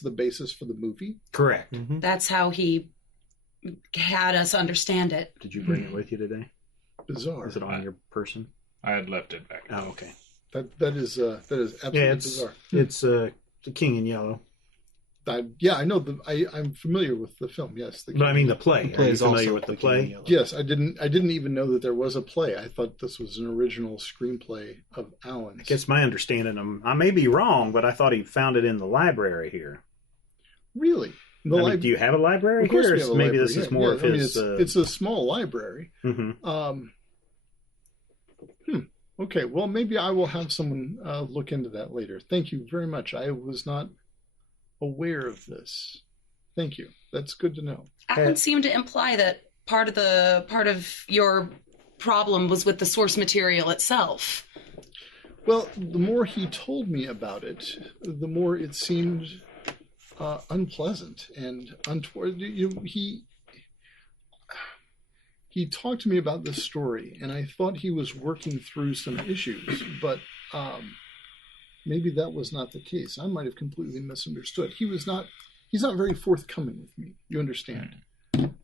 the basis for the movie? Correct. Mm-hmm. That's how he had us understand it. Did you bring it with you today? Bizarre. Is it on your person? I had left it back. Oh, okay. That is absolutely bizarre. It's the King in Yellow. I know I'm familiar with the film. Yes, but I mean the play. The play Are you is familiar also with the the play? King in Yellow. Yes, I didn't even know that there was a play. I thought this was an original screenplay of Alan's. I guess my understanding, I may be wrong, but I thought he found it in the library here. Really? Do you have a library of course here? we have a Maybe library. this is more of his. It's a small library. Mm-hmm. Okay, well, maybe I will have someone look into that later. Thank you very much. I was not aware of this. Thank you. That's good to know. Alan seemed to imply that part of your problem was with the source material itself. Well, the more he told me about it, the more it seemed unpleasant and untoward. He talked to me about this story, and I thought he was working through some issues, but maybe that was not the case. I might have completely misunderstood. He's not very forthcoming with me. You understand?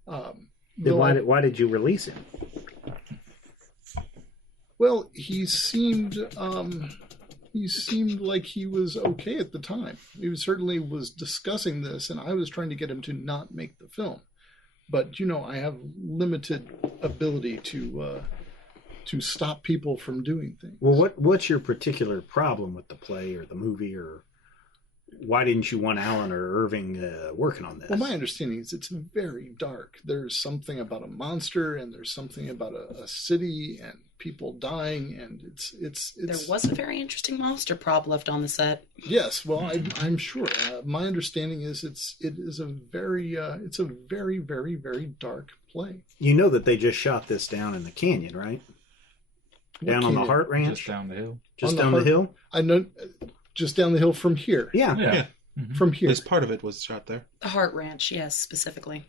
Why did you release him? Well, he seemed like he was okay at the time. He certainly was discussing this, and I was trying to get him to not make the film. But I have limited ability to stop people from doing things. Well, what's your particular problem with the play or the movie, or why didn't you want Alan or Irving working on this? Well, my understanding is it's very dark. There's something about a monster, and there's something about a city and people dying, and it's. There was a very interesting monster prop left on the set. Yes, well, I'm sure. My understanding is it is a very very very dark play. You know that they just shot this down in the canyon, right? Down on the Hart Ranch, just down the hill. Just down the hill. I know. Just down the hill from here. Yeah. Mm-hmm. From here. This part of it was shot there. The Hart Ranch, yes, specifically.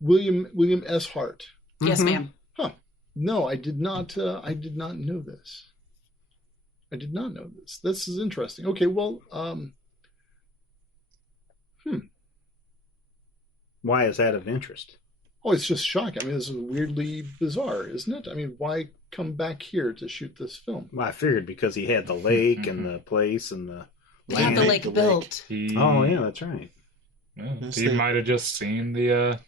William S. Hart. Yes, ma'am. Huh. No, I did not know this. I did not know this. This is interesting. Okay, well, Why is that of interest? Oh, it's just shocking. I mean, this is weirdly bizarre, isn't it? I mean, why come back here to shoot this film? Well, I figured because he had the lake and the place and the They had the lake built. Oh, yeah, that's right. Yeah, he might have just seen the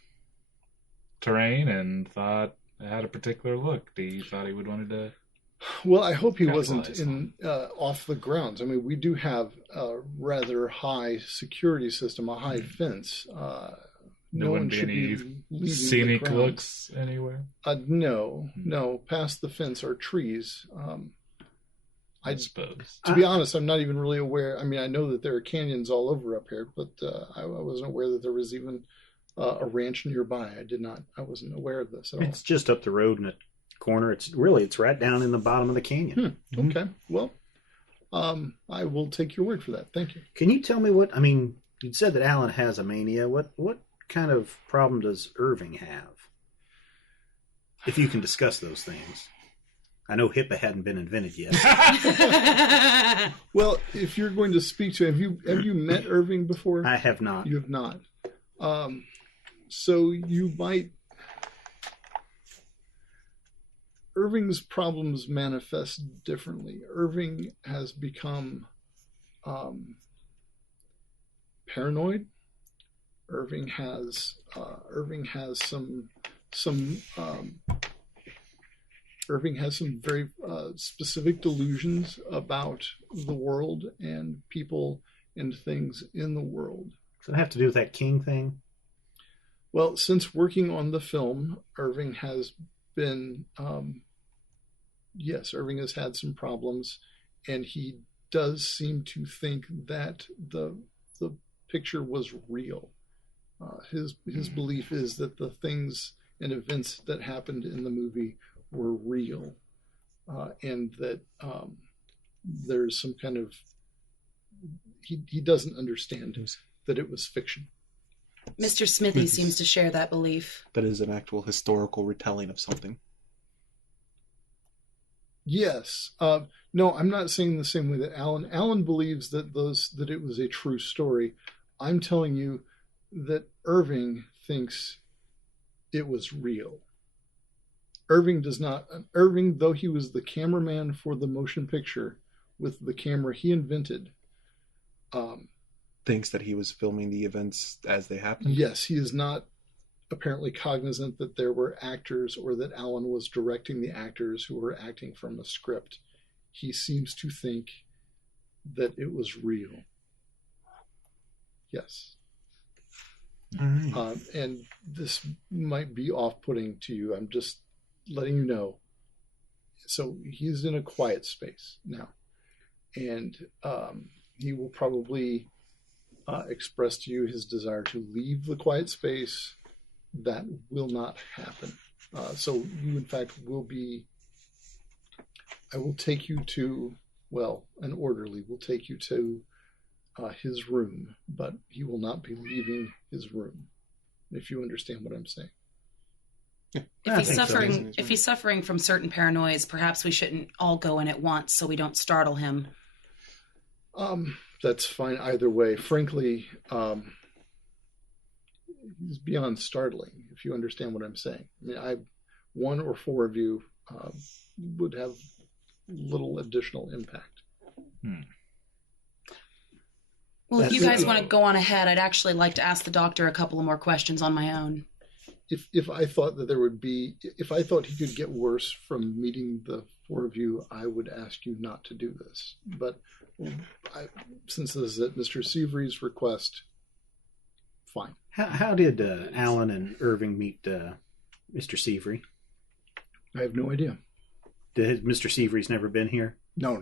terrain and thought it had a particular look. He thought he would wanted to. Well, I hope he wasn't off the grounds. I mean, we do have a rather high security system, a high fence. No one should be leaving scenic the looks anywhere. No. Past the fence are trees. I suppose. To be honest, I'm not even really aware. I mean, I know that there are canyons all over up here, but I wasn't aware that there was even a ranch nearby. I wasn't aware of this at all. It's just up the road in a corner. It's right down in the bottom of the canyon. Okay. Well, I will take your word for that. Thank you. Can you tell me you said that Alan has a mania. What kind of problem does Irving have? If you can discuss those things. I know HIPAA hadn't been invented yet. Well, if you're going to speak to him, have you met Irving before? I have not. You have not. So you might. Irving's problems manifest differently. Irving has become paranoid. Irving has some very specific delusions about the world and people and things in the world. Does it have to do with that king thing? Well, since working on the film, Irving has been, Irving has had some problems, and he does seem to think that the picture was real. His belief is that the things and events that happened in the movie were real, and that there's some kind of he doesn't understand that it was fiction. Mr. Smithy seems to share that belief. That is an actual historical retelling of something. Yes. No, I'm not saying the same way that Alan. Alan believes that it was a true story. I'm telling you that Irving thinks it was real. Irving does not. Irving, though he was the cameraman for the motion picture with the camera he invented, thinks that he was filming the events as they happened. Yes, he is not apparently cognizant that there were actors or that Alan was directing the actors who were acting from a script. He seems to think that it was real. Yes. And this might be off-putting to you. I'm just letting you know. So he's in a quiet space now. And he will probably express to you his desire to leave the quiet space. That will not happen. So you, in fact, will be... I will take you to... Well, an orderly will take you to his room, but he will not be leaving his room, if you understand what I'm saying. If he's suffering from certain paranoias, perhaps we shouldn't all go in at once so we don't startle him. That's fine either way. Frankly, he's beyond startling, if you understand what I'm saying. I mean, one or four of you would have little additional impact. Well, if you guys want to go on ahead, I'd actually like to ask the doctor a couple of more questions on my own. If I thought that there would be, if I thought he could get worse from meeting the four of you, I would ask you not to do this. But since this is at Mr. Seavery's request, fine. How did Alan and Irving meet Mr. Seavery? I have no idea. Mr. Seavery's never been here? No.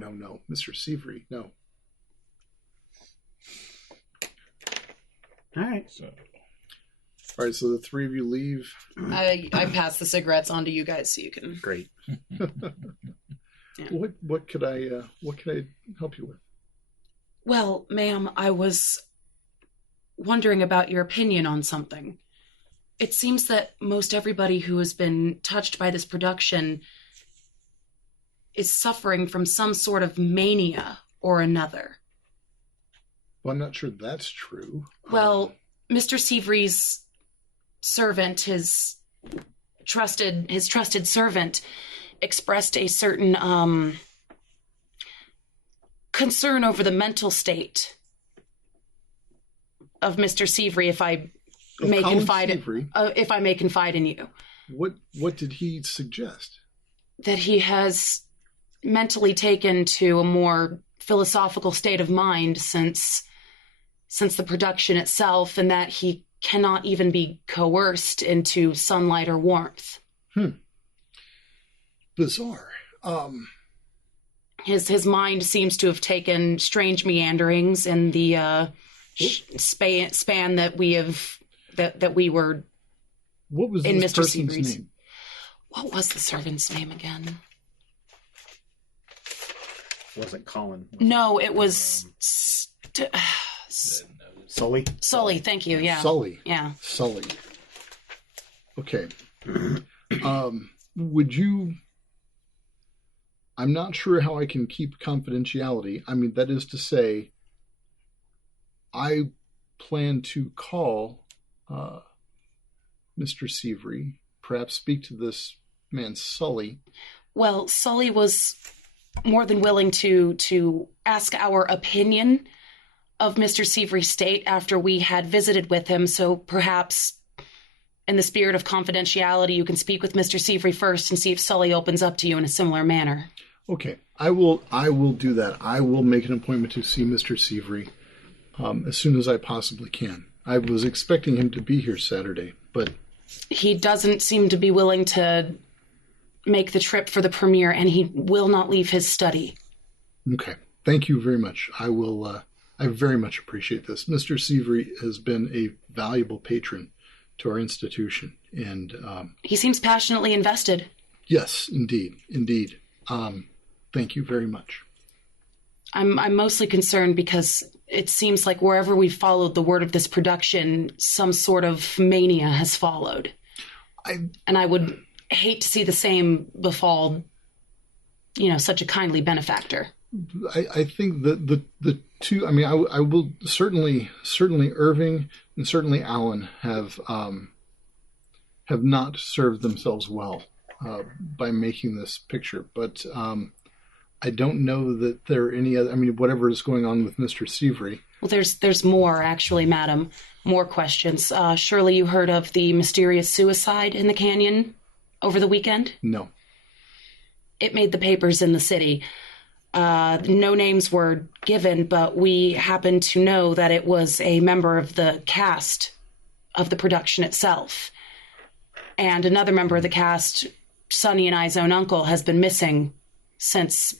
Mr. Seavery, no. All right. All right, so the three of you leave. I pass the cigarettes on to you guys so you can... Great. Yeah. What could I help you with? Well, ma'am, I was wondering about your opinion on something. It seems that most everybody who has been touched by this production is suffering from some sort of mania or another. Well, I'm not sure that's true. Well, Mr. Seavery's servant, his trusted servant, expressed a certain concern over the mental state of Mr. Seavery, if I may confide in you. What did he suggest? That he has mentally taken to a more philosophical state of mind since the production itself, and that he cannot even be coerced into sunlight or warmth. Bizarre. His mind seems to have taken strange meanderings in the span that we have that we were. What was in this Mr. person's Seavery's name? What was the servant's name again? Wasn't Colin? No, it was Sully. Sully, thank you. Yeah. Sully. Yeah. Sully. Okay. Would you... I'm not sure how I can keep confidentiality. I mean, that is to say, I plan to call Mr. Seavery, perhaps speak to this man, Sully. Well, Sully was more than willing to ask our opinion of Mr. Seavery's state after we had visited with him, so perhaps in the spirit of confidentiality, you can speak with Mr. Seavery first and see if Sully opens up to you in a similar manner. Okay, I will do that. I will make an appointment to see Mr. Seavery as soon as I possibly can. I was expecting him to be here Saturday, but... He doesn't seem to be willing to make the trip for the premiere, and he will not leave his study. Okay, thank you very much. I will... I very much appreciate this. Mr. Seavery has been a valuable patron to our institution, and... he seems passionately invested. Yes, indeed. Thank you very much. I'm mostly concerned because it seems like wherever we followed the word of this production, some sort of mania has followed. And I would hate to see the same befall, such a kindly benefactor. I think that the two, I mean, I will certainly Irving and certainly Alan have not served themselves well by making this picture, but I don't know that there are any other. I mean, whatever is going on with Mr. Severy. Well, there's more actually, madam. More questions. Surely you heard of the mysterious suicide in the canyon over the weekend? No. It made the papers in the city. No names were given, but we happen to know that it was a member of the cast of the production itself. And another member of the cast, Sonny and I's own uncle, has been missing since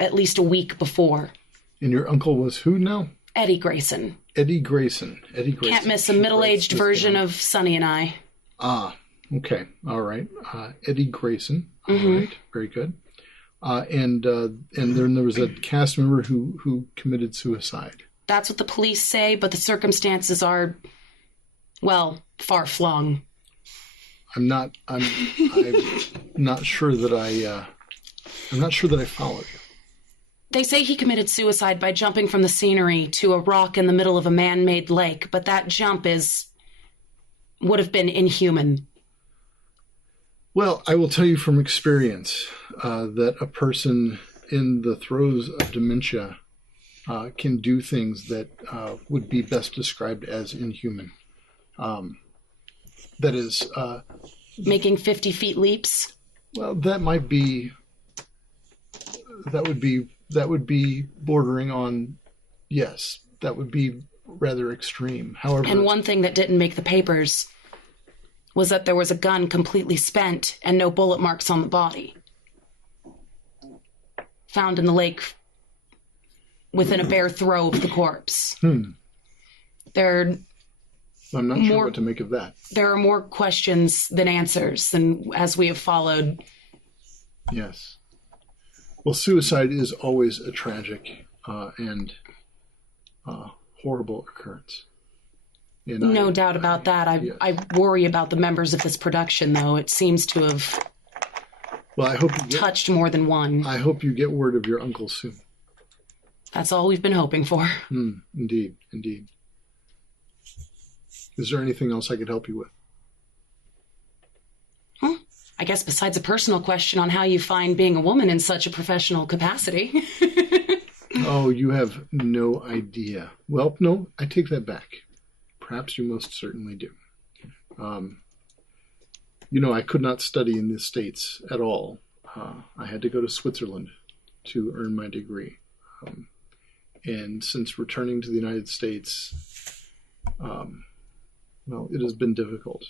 at least a week before. And your uncle was who now? Eddie Grayson. Eddie Grayson. Can't miss a middle-aged version of Sonny and I. Ah, okay. All right. Eddie Grayson. All right. Very good. And then there was a cast member who committed suicide. That's what the police say, but the circumstances are, well, far-flung. I'm not sure that I followed you. They say he committed suicide by jumping from the scenery to a rock in the middle of a man-made lake, but that jump would have been inhuman. Well, I will tell you from experience that a person in the throes of dementia can do things that would be best described as inhuman. That is... making 50 feet leaps? Well, that would be bordering on, yes, that would be rather extreme. However... And one thing that didn't make the papers was that there was a gun completely spent and no bullet marks on the body. Found in the lake within a bare throw of the corpse. I'm not sure what to make of that. There are more questions than answers, and as we have followed. Yes. Well, suicide is always a tragic and horrible occurrence. And no doubt about that. I worry about the members of this production, though. It seems to have I hope you touched more than one. I hope you get word of your uncle soon. That's all we've been hoping for. Indeed, indeed. Is there anything else I could help you with? I guess besides a personal question on how you find being a woman in such a professional capacity. Oh, you have no idea. Well, no, I take that back. Perhaps you most certainly do. I could not study in the States at all. I had to go to Switzerland to earn my degree. And since returning to the United States, it has been difficult.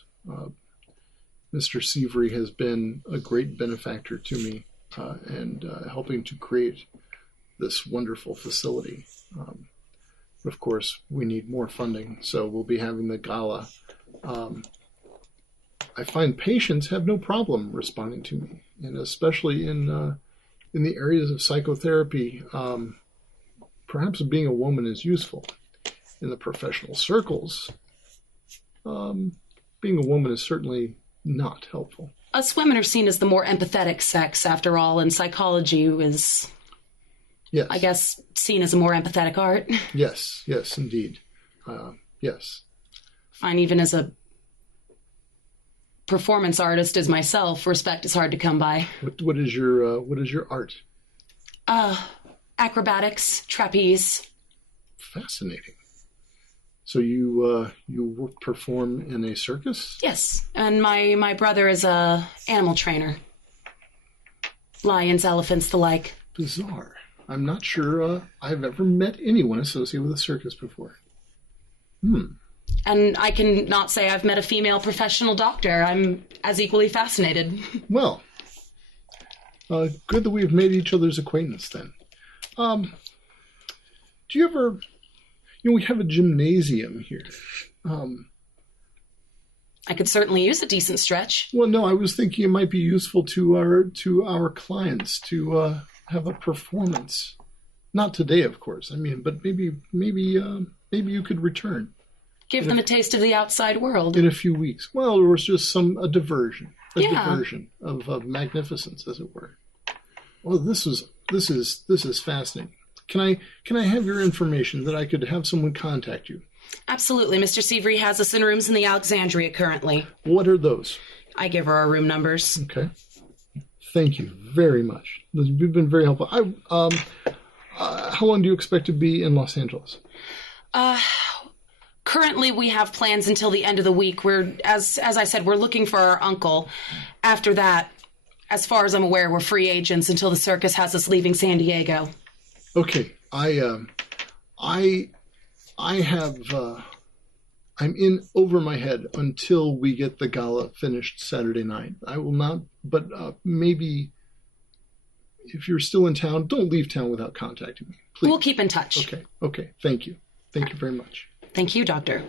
Mr. Severy has been a great benefactor to me and helping to create this wonderful facility. But of course, we need more funding, so we'll be having the gala. I find patients have no problem responding to me, and especially in the areas of psychotherapy, perhaps being a woman is useful. In the professional circles, being a woman is certainly not helpful. Us women are seen as the more empathetic sex, after all, and psychology is, yes, I guess, seen as a more empathetic art. Yes, indeed. Yes. Fine, even as a performance artist as myself, respect is hard to come by. What is your art? Acrobatics, trapeze. Fascinating. So you perform in a circus? Yes, and my brother is a animal trainer. Lions, elephants, the like. Bizarre. I'm not sure I've ever met anyone associated with a circus before. And I can not say I've met a female professional doctor. I'm as equally fascinated. Well, good that we've made each other's acquaintance then. Do you ever... we have a gymnasium here. I could certainly use a decent stretch. Well, no, I was thinking it might be useful to our clients to have a performance. Not today, of course. I mean, but maybe you could return. Give them a taste of the outside world. In a few weeks. Well, there was just a diversion. Diversion of magnificence, as it were. Well, this is fascinating. Can I have your information that I could have someone contact you? Absolutely. Mr. Severy has us in rooms in the Alexandria currently. What are those? I give her our room numbers. Okay. Thank you very much. You've been very helpful. How long do you expect to be in Los Angeles? Currently, we have plans until the end of the week. As I said, we're looking for our uncle. After that, as far as I'm aware, we're free agents until the circus has us leaving San Diego. Okay, I'm in over my head until we get the gala finished Saturday night. I will not, but maybe if you're still in town, don't leave town without contacting me, please. We'll keep in touch. Okay. Thank you very much. Thank you, Doctor.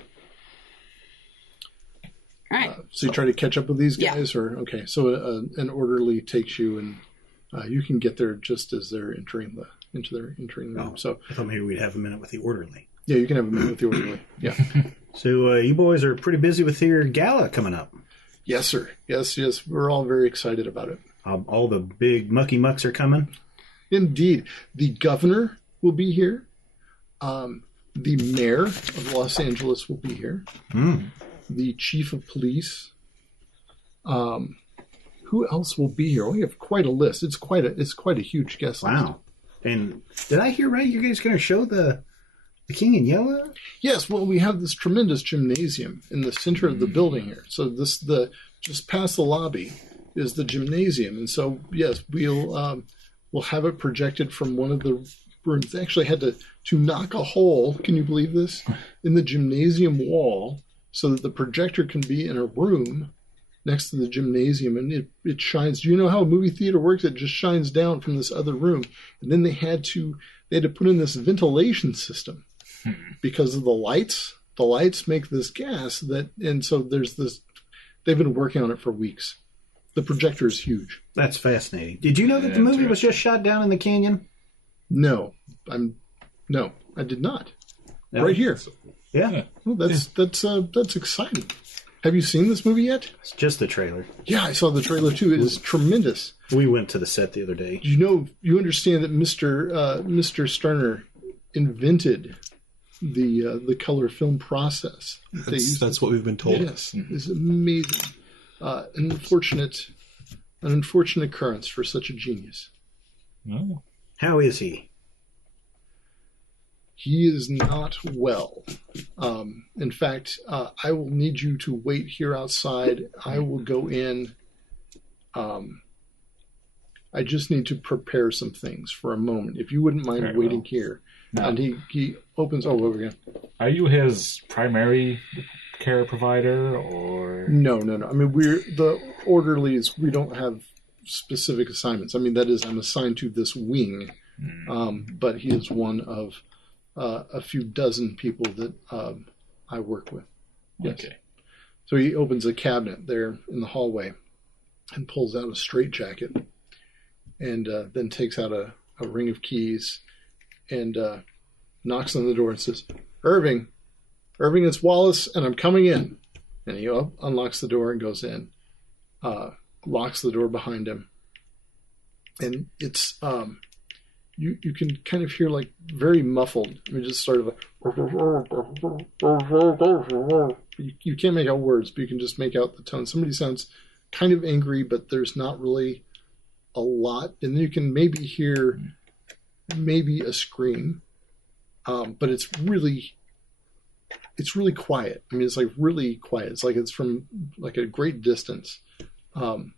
All right. So you try to catch up with these guys? Yeah. Or okay, so an orderly takes you, and you can get there just as they're entering the room. So I thought maybe we'd have a minute with the orderly. Yeah, you can have a minute with the orderly. Yeah. So you boys are pretty busy with your gala coming up. Yes, sir. Yes. We're all very excited about it. All the big mucky mucks are coming? Indeed. The governor will be here. The mayor of Los Angeles will be here. The chief of police. Who else will be here? We have quite a list. It's quite a huge guest list. Wow. And did I hear right? You guys going to show the King in Yellow? Yes. Well, we have this tremendous gymnasium in the center of the building here. So just past the lobby is the gymnasium, and so yes, we'll have it projected from one of the rooms. They actually had to knock a hole. Can you believe this? In the gymnasium wall, so that the projector can be in a room next to the gymnasium, and it shines. Do you know how a movie theater works? It just shines down from this other room, and then they had to put in this ventilation system because of the lights. The lights make this gas and so there's this. They've been working on it for weeks. The projector is huge. That's fascinating. Did you know that the movie was just shot down in the canyon? No, I did not. No. Right here. Yeah. Well, that's exciting. Have you seen this movie yet? It's just the trailer. Yeah, I saw the trailer too. It is tremendous. We went to the set the other day. You understand that Mr. Sterner invented the color film process. That's what we've been told. Yes, it's amazing. An unfortunate occurrence for such a genius. Oh. How is he? He is not well. In fact, I will need you to wait here outside. I will go in. I just need to prepare some things for a moment. If you wouldn't mind waiting here. No. And he opens. Oh, over again. Are you his primary care provider, or no? I mean, we're the orderlies. We don't have specific assignments. I mean, that is, I'm assigned to this wing, but he is one of a few dozen people that I work with. Yes. Okay. So he opens a cabinet there in the hallway and pulls out a straitjacket, and then takes out a ring of keys and knocks on the door and says, Irving, it's Wallace, and I'm coming in. And he unlocks the door and goes in, locks the door behind him. And it's, you can kind of hear like very muffled. I mean, just sort of you can't make out words, but you can just make out the tone. Somebody sounds kind of angry, but there's not really a lot. And then you can maybe hear a scream, but it's really quiet. I mean, it's like really quiet. It's like it's from like a great distance. And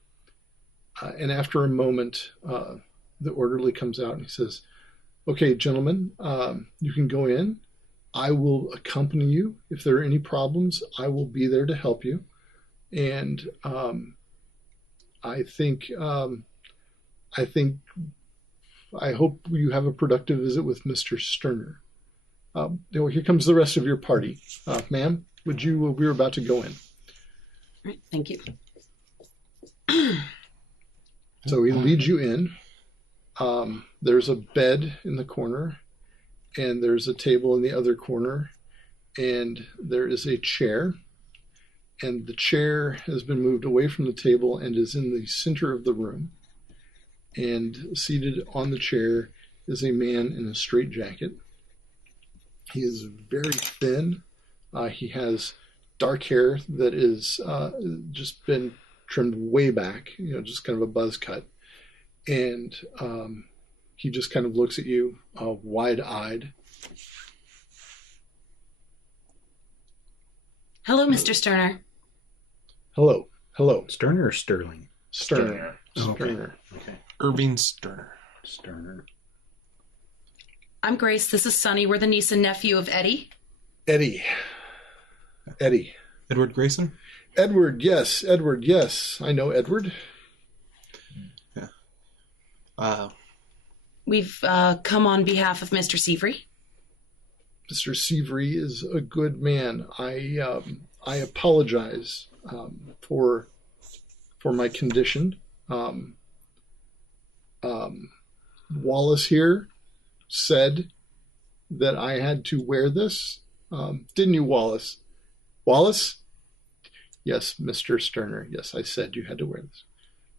after a moment, the orderly comes out and he says, "Okay, gentlemen, you can go in. I will accompany you. If there are any problems, I will be there to help you. And I hope you have a productive visit with Mr. Sterner. Here comes the rest of your party. Ma'am, we're about to go in." All right, thank you. So he leads you in. There's a bed in the corner, and there's a table in the other corner, and there is a chair. And the chair has been moved away from the table and is in the center of the room. And seated on the chair is a man in a straitjacket. He is very thin. He has dark hair that is just been trimmed way back, just kind of a buzz cut. And he just kind of looks at you, wide-eyed. Hello, Mr. Sterner. Hello. Hello. Sterner or Sterling? Sterner. Sterner. Okay. Irving Sterner. Sterner. I'm Grace. This is Sunny. We're the niece and nephew of Eddie. Eddie. Edward Grayson? Edward, yes. Edward, yes. I know Edward. Yeah. We've come on behalf of Mr. Seavery. Mr. Seavery is a good man. I apologize for my condition. Wallace here said that I had to wear this. Didn't you, Wallace? Wallace? Yes, Mr. Sterner. Yes, I said you had to wear this.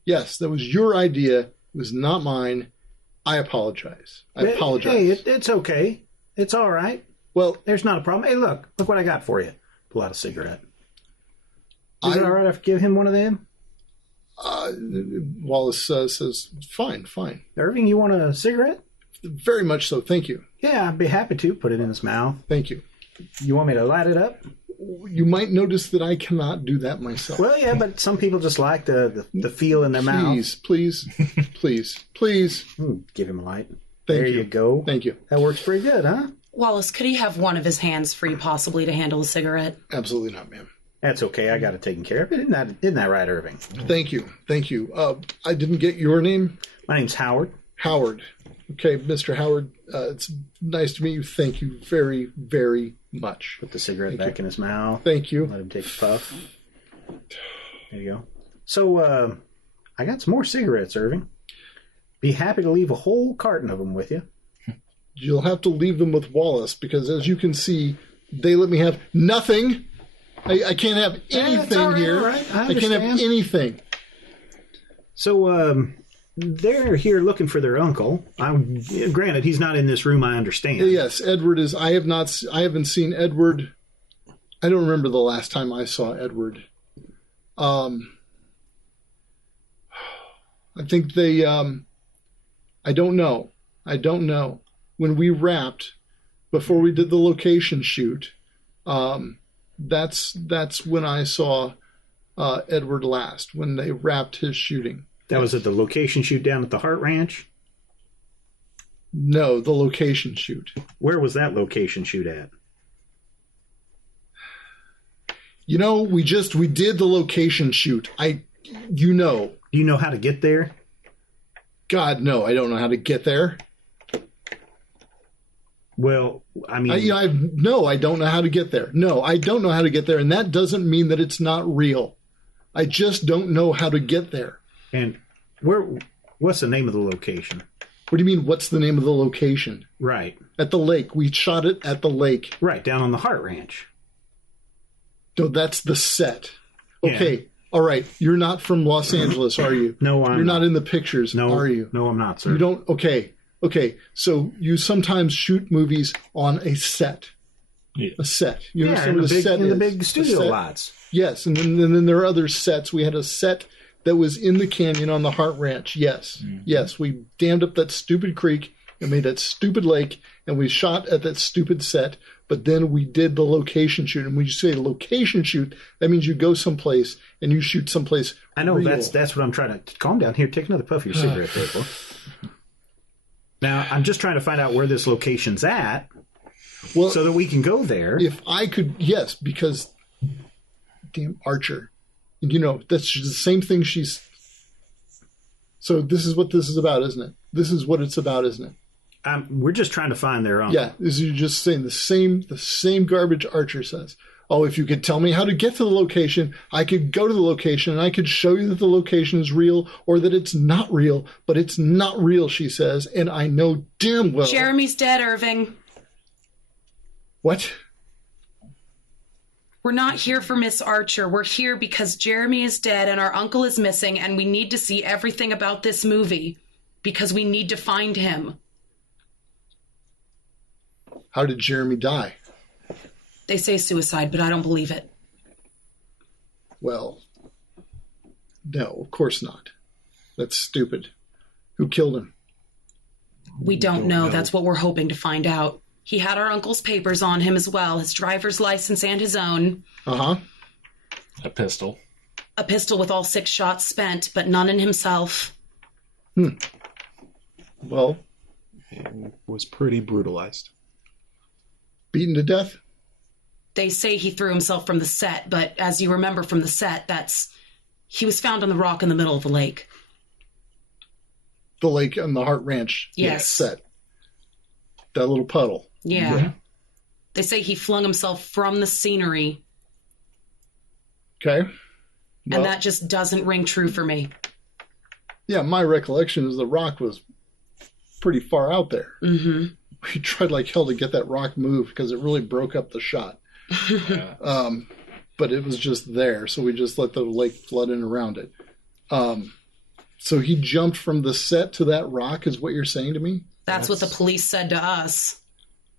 Yes, that was your idea. It was not mine. I apologize. I apologize. Hey, it's okay. It's all right. Well, there's not a problem. Hey, look what I got for you. Pull out a cigarette. Is it all right if I give him one of them? Wallace says, fine. Irving, you want a cigarette? Very much so. Thank you. Yeah, I'd be happy to. Put it in his mouth. Thank you. You want me to light it up? You might notice that I cannot do that myself. Well, yeah, but some people just like the feel in their mouth. Please. Give him a light. There you go. Thank you. That works pretty good, huh? Wallace, could he have one of his hands free possibly to handle a cigarette? Absolutely not, ma'am. That's okay. I got it taken care of. Isn't that right, Irving? Thank you. I didn't get your name. My name's Howard. Howard. Okay, Mr. Howard, it's nice to meet you. Thank you very, very much. Put the cigarette back in his mouth. Thank you. Let him take a puff. There you go. So, I got some more cigarettes, Irving. Be happy to leave a whole carton of them with you. You'll have to leave them with Wallace because, as you can see, they let me have nothing. I can't have anything here. All right. I can't have anything. So, they're here looking for their uncle. Granted, he's not in this room, I understand. Yes, Edward is. I haven't seen Edward. I don't remember the last time I saw Edward. I think they. I don't know. When we wrapped, before we did the location shoot, that's when I saw Edward last, when they wrapped his shooting. That was at the location shoot down at the Hart Ranch? No, the location shoot. Where was that location shoot at? You know, we did the location shoot. Do you know how to get there? God, no, I don't know how to get there. Well, I mean... I don't know how to get there. No, I don't know how to get there, and that doesn't mean that it's not real. I just don't know how to get there. And what's the name of the location? What do you mean, what's the name of the location? Right. At the lake. We shot it at the lake. Right, down on the Hart Ranch. No, that's the set. Okay, yeah. All right. You're not from Los Angeles, are you? No, I'm You're not in the pictures, are you? No, I'm not, sir. You don't? Okay, so you sometimes shoot movies on a set. Yeah. A set. You understand what a set is? In the big studio lots. Yes, and then there are other sets. We had a set that was in the canyon on the Hart Ranch. Yes. Mm-hmm. Yes, we dammed up that stupid creek and made that stupid lake, and we shot at that stupid set, but then we did the location shoot. And when you say location shoot, that means you go someplace and you shoot someplace I know, real. That's what I'm trying to... Calm down. Here, take another puff of your cigarette there, boy. Now, I'm just trying to find out where this location's at, well, so that we can go there. If I could... Yes, because... Damn Archer. That's the same thing she's... So this is what this is about, isn't it? This is what it's about, isn't it? We're just trying to find their uncle. Yeah, you're just saying the same garbage Archer says. Oh, if you could tell me how to get to the location, I could go to the location and I could show you that the location is real or that it's not real. But it's not real, she says, and I know damn well... Jeremy's dead, Irving. What? We're not here for Miss Archer. We're here because Jeremy is dead and our uncle is missing, and we need to see everything about this movie because we need to find him. How did Jeremy die? They say suicide, but I don't believe it. Well, no, of course not. That's stupid. Who killed him? We don't know. That's what we're hoping to find out. He had our uncle's papers on him as well, his driver's license and his own. Uh-huh. A pistol. A pistol with all 6 shots spent, but none in himself. Well, He was pretty brutalized. beaten to death? They say he threw himself from the set, but as you remember from the set, he was found on the rock in the middle of the lake. The lake on the Hart Ranch Yes. set. That little puddle. Yeah. They say he flung himself from the scenery, Okay. Well, and that just doesn't ring true for me. yeah, my recollection is the rock was pretty far out there. Mm-hmm. We tried like hell to get that rock moved because it really broke up the shot. Yeah. But it was just there, so we just let the lake flood in around it. So he jumped from the set to that rock, is what you're saying to me? That's what the police said to us.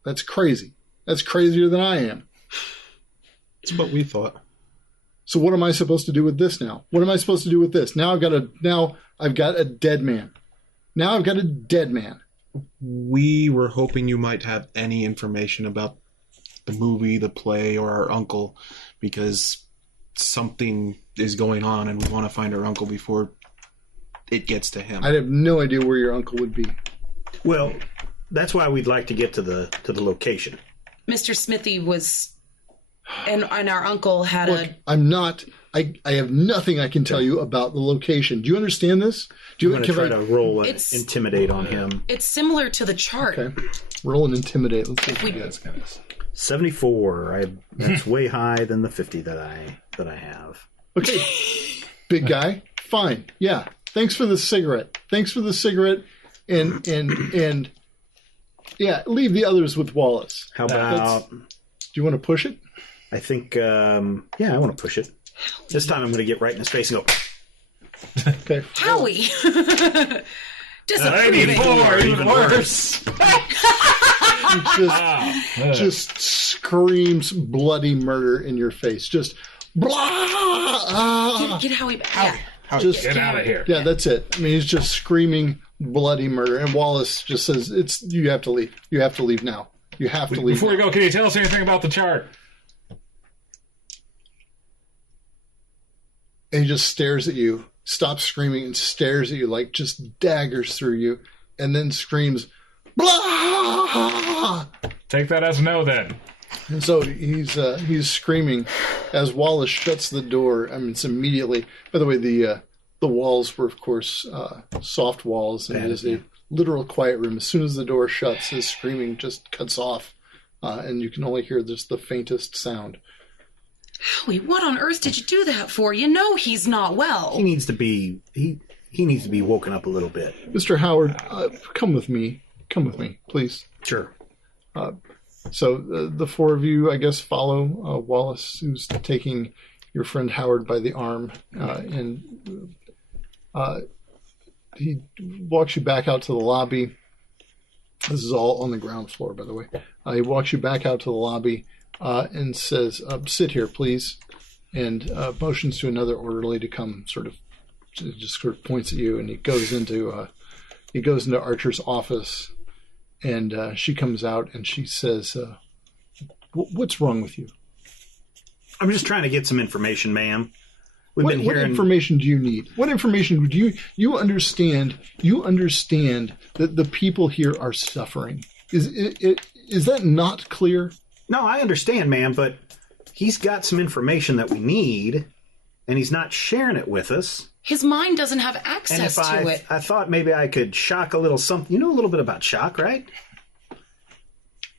That's crazy. That's crazier than I am. That's what we thought. So what am I supposed to do with this now? What am I supposed to do with this? Now I've got a dead man. Now I've got a dead man. We were hoping you might have any information about the movie, the play, or our uncle, because something is going on and we want to find our uncle before it gets to him. I have no idea where your uncle would be. Well, that's why we'd like to get to the location. Mr. Smithy was, and our uncle had Look, I have nothing I can tell you about the location. Do you understand this? I'm going to try to roll and intimidate on him. It's similar to the chart. Okay. Roll and intimidate. Let's see if we get 74. That's way high than the 50 that I have. Okay. Big guy. Fine. Yeah. Thanks for the cigarette. And yeah, leave the others with Wallace. How about... Do you want to push it? I think, yeah, I want to push it. This time I'm going to get right in his face and go... Okay. Howie! Disapproving. Even worse. Just screams bloody murder in your face. Just blah. Get Howie back. Just get out of here. Yeah, that's it. I mean, he's just screaming bloody murder, and Wallace just says, you have to leave. You have to leave now. You have to leave. Before we go, can you tell us anything about the chart? And he just stares at you, stops screaming, and stares at you like just daggers through you, and then screams, blah! Take that as no, then. And so he's screaming as Wallace shuts the door. I mean, it's immediately. By the way, the walls were, of course, soft walls, and it is a literal quiet room. As soon as the door shuts, his screaming just cuts off, and you can only hear just the faintest sound. Howie, what on earth did you do that for? You know he's not well. He needs to be woken up a little bit. Mr. Howard, come with me. Come with me, please. Sure. So the four of you, I guess, follow Wallace, who's taking your friend Howard by the arm, and he walks you back out to the lobby. This is all on the ground floor, by the way. He walks you back out to the lobby and says, sit here, please, and motions to another orderly to come, just sort of points at you, and he goes into Archer's office. And she comes out and she says, what's wrong with you? I'm just trying to get some information, ma'am. What information do you need? What information do you understand? You understand that the people here are suffering. Is that not clear? No, I understand, ma'am, but he's got some information that we need, and he's not sharing it with us. His mind doesn't have access to it. I thought maybe I could shock a little something. You know a little bit about shock, right?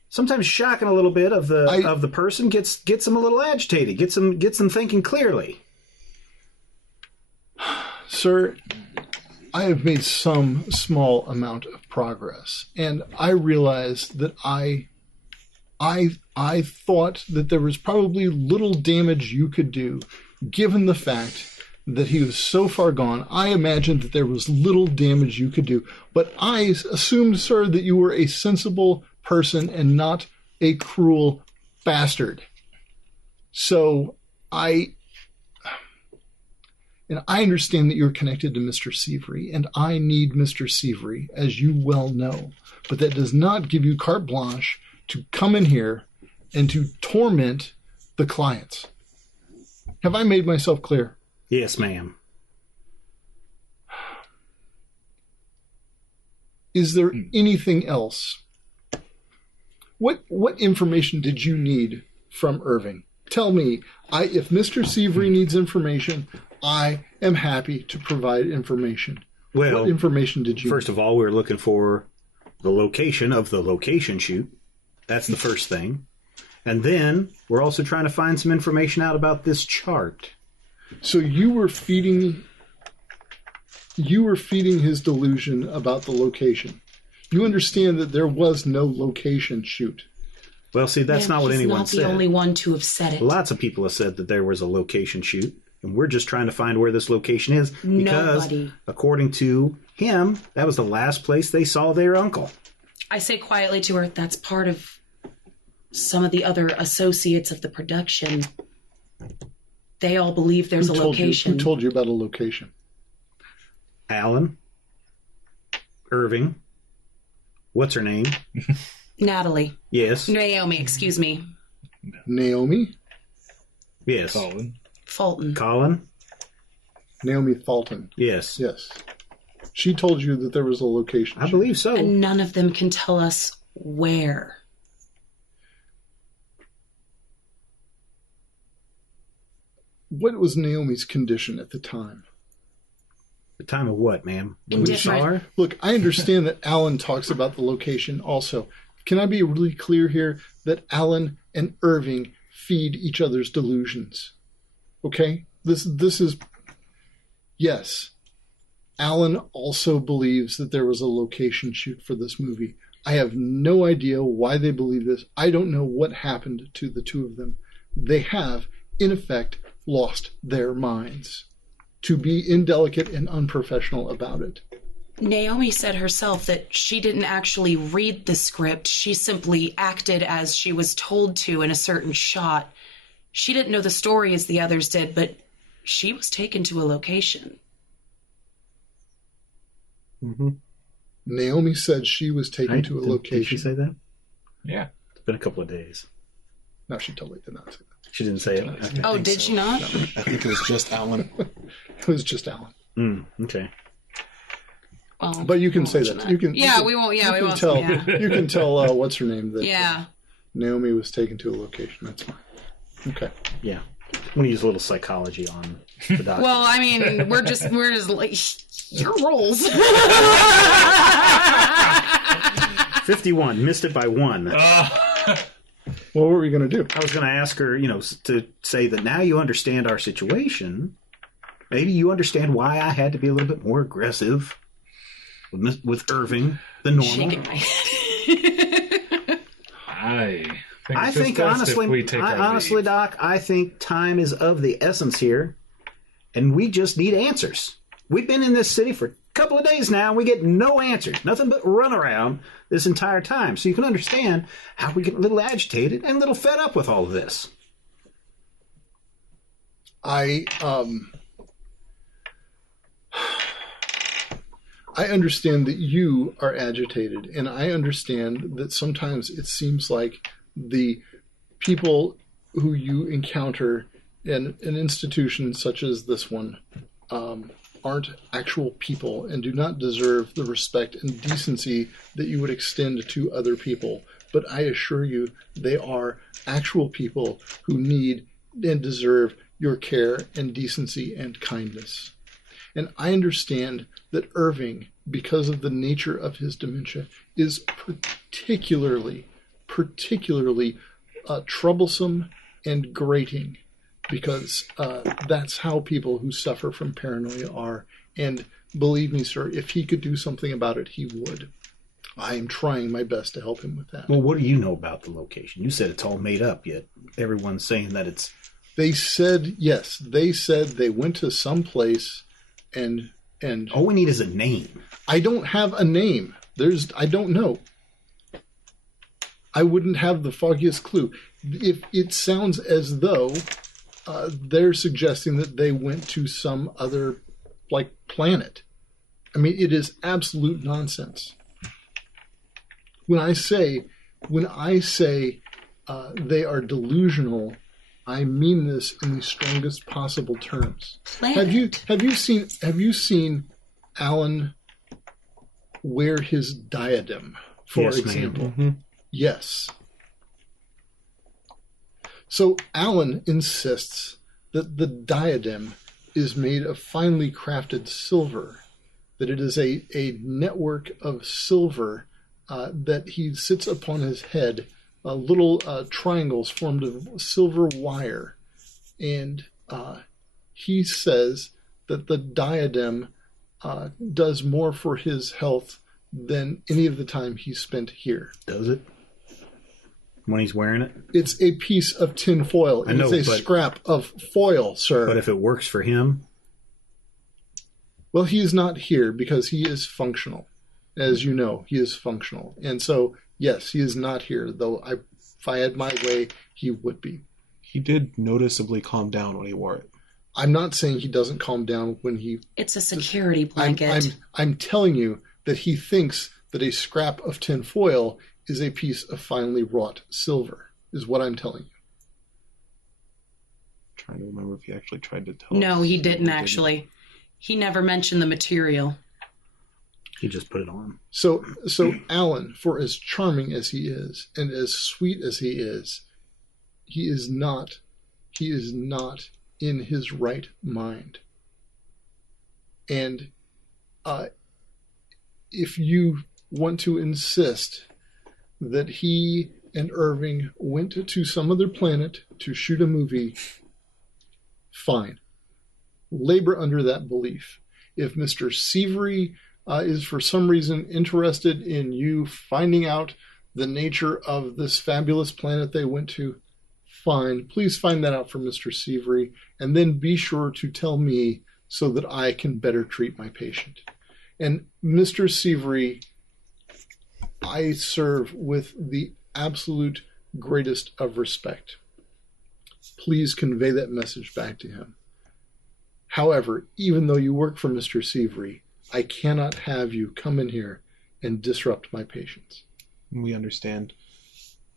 Sometimes shocking a little bit of the person gets them a little agitated, gets them thinking clearly. Sir, I have made some small amount of progress, and I realize that I thought that there was probably little damage you could do, given the fact that he was so far gone. I imagined that there was little damage you could do. But I assumed, sir, that you were a sensible person and not a cruel bastard. So And I understand that you're connected to Mr. Seavery, and I need Mr. Seavery, as you well know. But that does not give you carte blanche to come in here and to torment the clients. Have I made myself clear? Yes, ma'am. Is there anything else? What information did you need from Irving? Tell me. If Mr. Seavery needs information, I am happy to provide information. Well, what information did you First of all, we were looking for the location of the location shoot. That's the first thing. And then we're also trying to find some information out about this chart. So you were feeding his delusion about the location. You understand that there was no location shoot. Well, see, that's not what anyone said. He's not the only one to have said it. Lots of people have said that there was a location shoot, and we're just trying to find where this location is because, according to him, that was the last place they saw their uncle. I say quietly to her, that's part of some of the other associates of the production. They all believe there's a location. Who told you about a location? Alan. Irving. What's her name? Natalie. Yes. Naomi, excuse me. Naomi? Yes. Fulton. Colin? Naomi Fulton. Yes. Yes. She told you that there was a location. I believe so. And none of them can tell us where. What was Naomi's condition at the time? The time of what, ma'am? When Indifferent. we saw her? Look, I understand that Alan talks about the location also. Can I be really clear here that Alan and Irving feed each other's delusions? Okay? This is... Yes. Alan also believes that there was a location shoot for this movie. I have no idea why they believe this. I don't know what happened to the two of them. They have, in effect, lost their minds. To be indelicate and unprofessional about it. Naomi said herself that she didn't actually read the script. She simply acted as she was told to in a certain shot. She didn't know the story as the others did, but she was taken to a location. Mm-hmm. Naomi said she was taken to a location. Did she say that? Yeah. It's been a couple of days. No, she totally did not say that. She didn't say it? Okay. Oh, did she not? No, I think it was just Alan. It was just Alan. Okay. Well, but you can say that. You can. Yeah, you can, we won't. Yeah, we won't. Tell, yeah. You can tell what's her name that Yeah. Naomi was taken to a location. That's fine. Okay. Yeah. I'm going to use a little psychology on the doctor. Well, I mean, we're just like your roles. 51. Missed it by 1. What were we going to do? I was going to ask her, to say that now you understand our situation. Maybe you understand why I had to be a little bit more aggressive with Irving than normal. Shaking my head. I think honestly, Doc, I think time is of the essence here, and we just need answers. We've been in this city for a couple of days now, and we get no answers. Nothing but runaround this entire time. So you can understand how we get a little agitated and a little fed up with all of this. I understand that you are agitated, and I understand that sometimes it seems like the people who you encounter in an institution such as this one aren't actual people and do not deserve the respect and decency that you would extend to other people. But I assure you, they are actual people who need and deserve your care and decency and kindness. And I understand that Irving, because of the nature of his dementia, is particularly troublesome and grating, because that's how people who suffer from paranoia are. And believe me, sir, if he could do something about it, he would. I am trying my best to help him with that. Well, what do you know about the location? You said it's all made up, yet everyone's saying that it's... They said, yes, they said they went to some place and all we need is a name. I don't have a name. I don't know. I wouldn't have the foggiest clue. If it sounds as though they're suggesting that they went to some other, like, planet. I mean, it is absolute nonsense. When I say they are delusional, I mean this in the strongest possible terms. Planet. Have you seen Alan wear his diadem, for example? Mm-hmm. Yes. So Alan insists that the diadem is made of finely crafted silver, that it is a network of silver that he sits upon his head, little triangles formed of silver wire. And he says that the diadem does more for his health than any of the time he spent here. Does it? When he's wearing it? It's a piece of tin foil. It's a scrap of foil, sir. But if it works for him? Well, he is not here because he is functional. As you know, he is functional. And so, yes, he is not here, though if I had my way, he would be. He did noticeably calm down when he wore it. I'm not saying he doesn't calm down when he... It's a security blanket. I'm telling you that he thinks that a scrap of tin foil is a piece of finely wrought silver, is what I'm telling you. I'm trying to remember if he actually tried to tell us. No, he didn't actually. He never mentioned the material. He just put it on. So Alan, for as charming as he is and as sweet as he is not in his right mind. And if you want to insist that he and Irving went to some other planet to shoot a movie, fine. Labor under that belief. If Mr. Seavery is for some reason interested in you finding out the nature of this fabulous planet they went to, fine. Please find that out from Mr. Seavery, and then be sure to tell me so that I can better treat my patient. And Mr. Seavery, I serve with the absolute greatest of respect. Please convey that message back to him. However, even though you work for Mr. Seavery, I cannot have you come in here and disrupt my patients. We understand.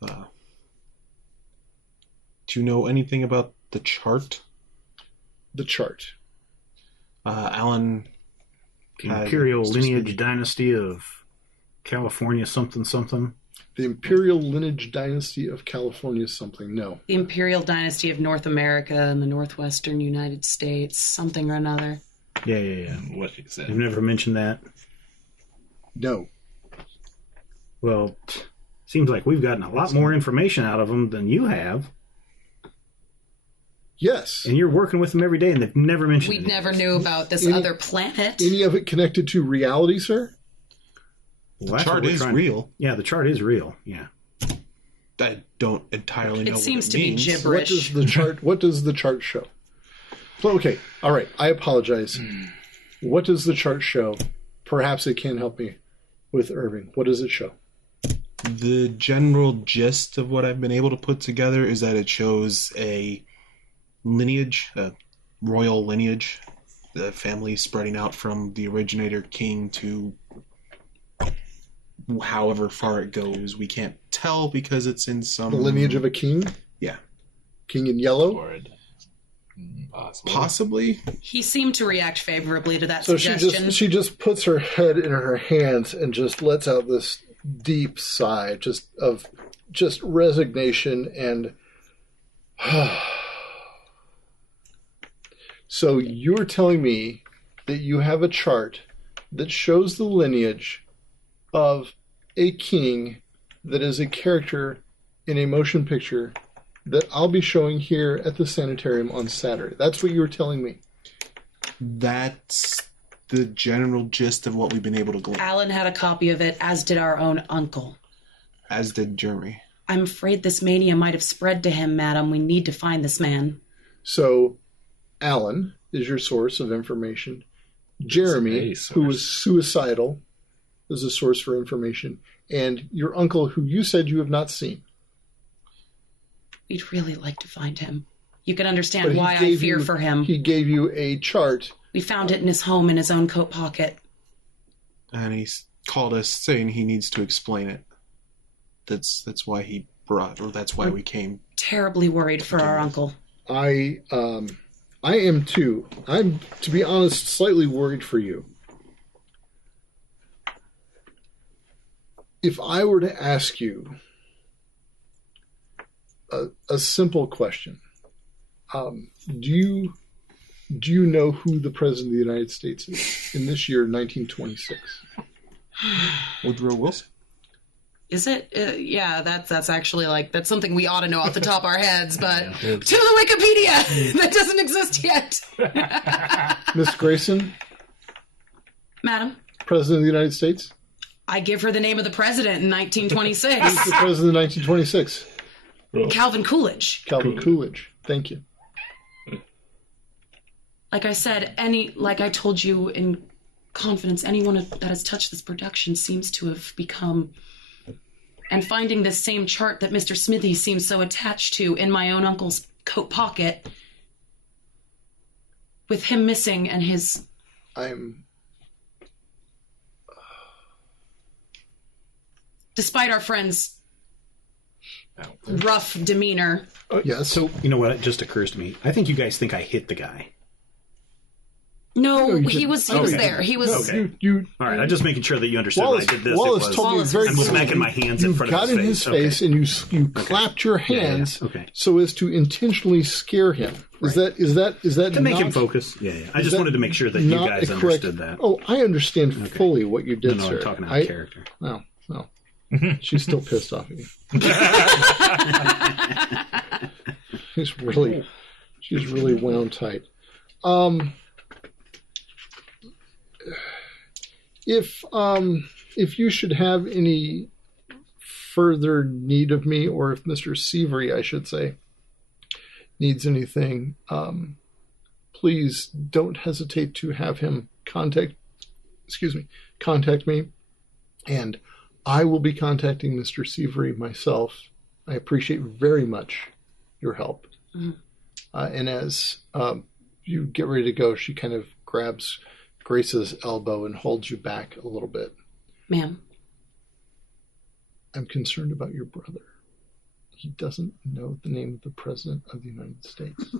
Do you know anything about the chart? The chart. Alan... The Imperial Lineage Dynasty of California something. The Imperial Lineage Dynasty of California something, no. The Imperial Dynasty of North America and the Northwestern United States, something or another. Yeah. What he said. You've never mentioned that? No. Well, seems like we've gotten a lot more information out of them than you have. Yes. And you're working with them every day, and they've never mentioned it. We never knew about this other planet. Any of it connected to reality, sir? Well, the chart is real. Yeah, the chart is real. Yeah. I don't entirely know what it means. It seems to be gibberish. What does the chart show? So, okay, all right, I apologize. What does the chart show? Perhaps it can help me with Irving. What does it show? The general gist of what I've been able to put together is that it shows a lineage, a royal lineage, the family spreading out from the originator king to however far it goes. We can't tell because it's in some... The lineage of a king? Yeah. King in yellow? Possibly. He seemed to react favorably to that suggestion. So she just puts her head in her hands and just lets out this deep sigh of resignation and... So you're telling me that you have a chart that shows the lineage of a king that is a character in a motion picture that I'll be showing here at the sanitarium on Saturday. That's what you were telling me. That's the general gist of what we've been able to glean. Alan had a copy of it, as did our own uncle. As did Jeremy. I'm afraid this mania might have spread to him, madam. We need to find this man. So, Alan is your source of information. Jeremy, who was suicidal, is a source for information. And your uncle, who you said you have not seen. We'd really like to find him. You can understand why I fear for him. He gave you a chart. We found it in his home in his own coat pocket. And he called us saying he needs to explain it. That's why he brought, or that's why we came. Terribly worried for our uncle. I am too. I'm, to be honest, slightly worried for you. If I were to ask you a simple question, do you know who the President of the United States is in this year, 1926? Woodrow Wilson. Is it? Yeah, that's actually that's something we ought to know off the top of our heads, but to the Wikipedia, that doesn't exist yet. Miss Grayson? Madam? President of the United States? I give her the name of the president in 1926. Who's the president in 1926? Calvin Coolidge. Calvin Coolidge. Thank you. Like I said, like I told you in confidence, anyone that has touched this production seems to have become... And finding this same chart that Mr. Smithy seems so attached to in my own uncle's coat pocket, with him missing and his... Despite our friend's rough demeanor. Yeah, so, you know what? It just occurs to me. I think you guys think I hit the guy. No, he was there. He was... Okay. All right, I'm just making sure that you understood Wallace, when I did this. Wallace told me very I'm clearly. smacking my hands in front of his face. You got in his face and you clapped your hands so as to intentionally scare him. Is that to make him focus? Yeah. I just wanted to make sure that you guys understood that. Oh, I understand fully what you did, sir. I'm talking out of character. No. She's still pissed off at you. She's really wound tight. If you should have any further need of me, or if Mr. Seavery, I should say, needs anything, please don't hesitate to have him contact me, and I will be contacting Mr. Seavery myself. I appreciate very much your help. Mm-hmm. And as you get ready to go, she kind of grabs Grace's elbow and holds you back a little bit. Ma'am. I'm concerned about your brother. He doesn't know the name of the President of the United States.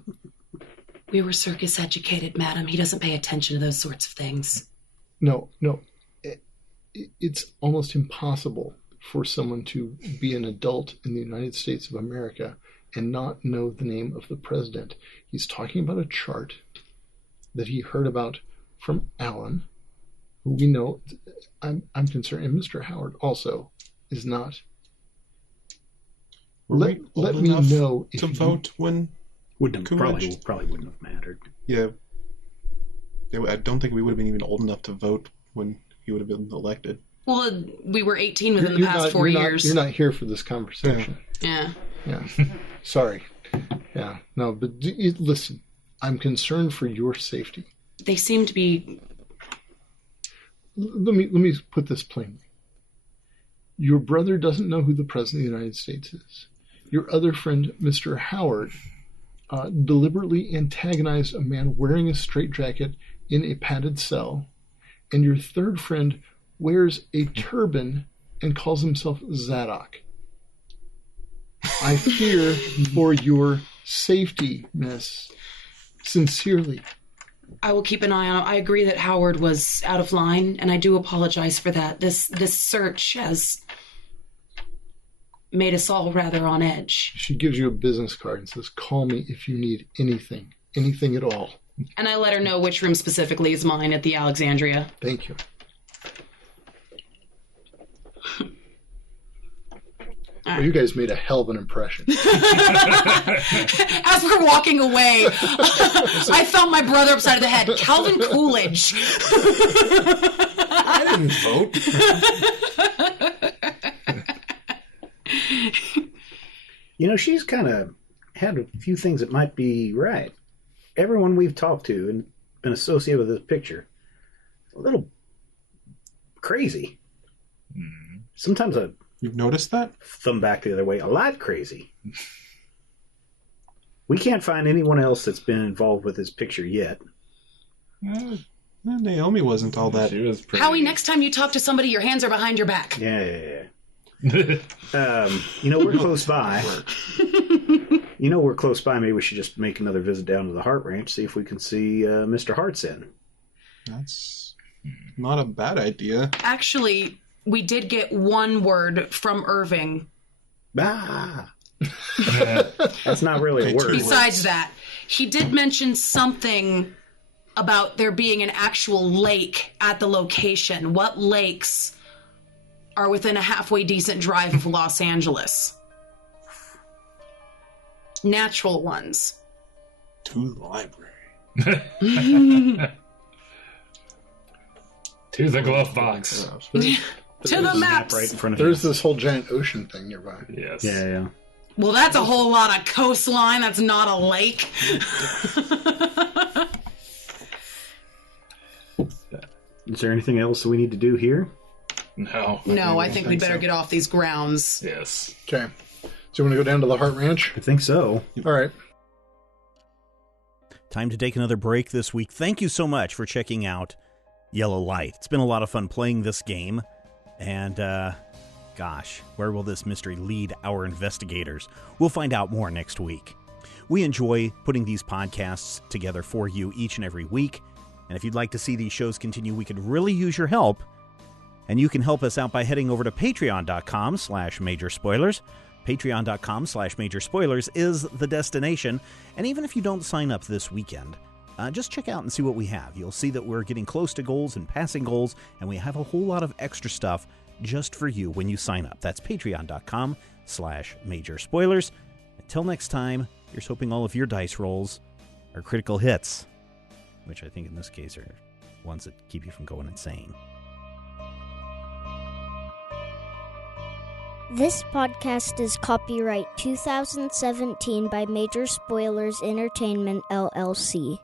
We were circus educated, madam. He doesn't pay attention to those sorts of things. No. It's almost impossible for someone to be an adult in the United States of America and not know the name of the president. He's talking about a chart that he heard about from Alan, who we know. I'm concerned, and Mr. Howard also is not. Let me know if to vote when probably wouldn't have mattered. Yeah, I don't think we would have been even old enough to vote when he would have been elected. Well, we were 18 within the past 4 years. You're not here for this conversation. Yeah. Sorry. Yeah. No, but listen, I'm concerned for your safety. They seem to be... Let me put this plainly. Your brother doesn't know who the President of the United States is. Your other friend, Mr. Howard, deliberately antagonized a man wearing a straitjacket in a padded cell. And your third friend wears a turban and calls himself Zadok. I fear for your safety, miss. Sincerely. I will keep an eye on it. I agree that Howard was out of line, and I do apologize for that. This search has made us all rather on edge. She gives you a business card and says, call me if you need anything at all. And I let her know which room specifically is mine at the Alexandria. Thank you. Well, you guys made a hell of an impression. As we're walking away, I felt my brother upside of the head. Calvin Coolidge. I didn't vote. She's kind of had a few things that might be right. Everyone we've talked to and been associated with this picture, a little crazy. Sometimes You've noticed that? Thumb back the other way, a lot crazy. We can't find anyone else that's been involved with this picture yet. Naomi wasn't all that. She was pretty... Howie, next time you talk to somebody, your hands are behind your back. Yeah. We're close by. We're close by. Maybe we should just make another visit down to the Hart Ranch, see if we can see Mr. Hart's in. That's not a bad idea. Actually, we did get one word from Irving. That's not really a word. Besides that, he did mention something about there being an actual lake at the location. What lakes are within a halfway decent drive of Los Angeles? Natural ones. To the library. To the glove box. To the maps. Right in front of There's this whole giant ocean thing nearby. Yes. Yeah. Well, that's a whole lot of coastline. That's not a lake. Is there anything else that we need to do here? No. No, I think we'd better get off these grounds. Yes. Okay. So you want to go down to the Hart Ranch? I think so. All right. Time to take another break this week. Thank you so much for checking out Yellow Light. It's been a lot of fun playing this game. And, gosh, where will this mystery lead our investigators? We'll find out more next week. We enjoy putting these podcasts together for you each and every week. And if you'd like to see these shows continue, we could really use your help. And you can help us out by heading over to patreon.com/majorspoilers. Patreon.com/majorspoilers is the destination. And even if you don't sign up this weekend, just check out and see what we have. You'll see that we're getting close to goals and passing goals, and we have a whole lot of extra stuff just for you when you sign up. That's patreon.com/majorspoilers. Until next time, here's hoping all of your dice rolls are critical hits, which I think in this case are ones that keep you from going insane. This podcast is copyright 2017 by Major Spoilers Entertainment, LLC.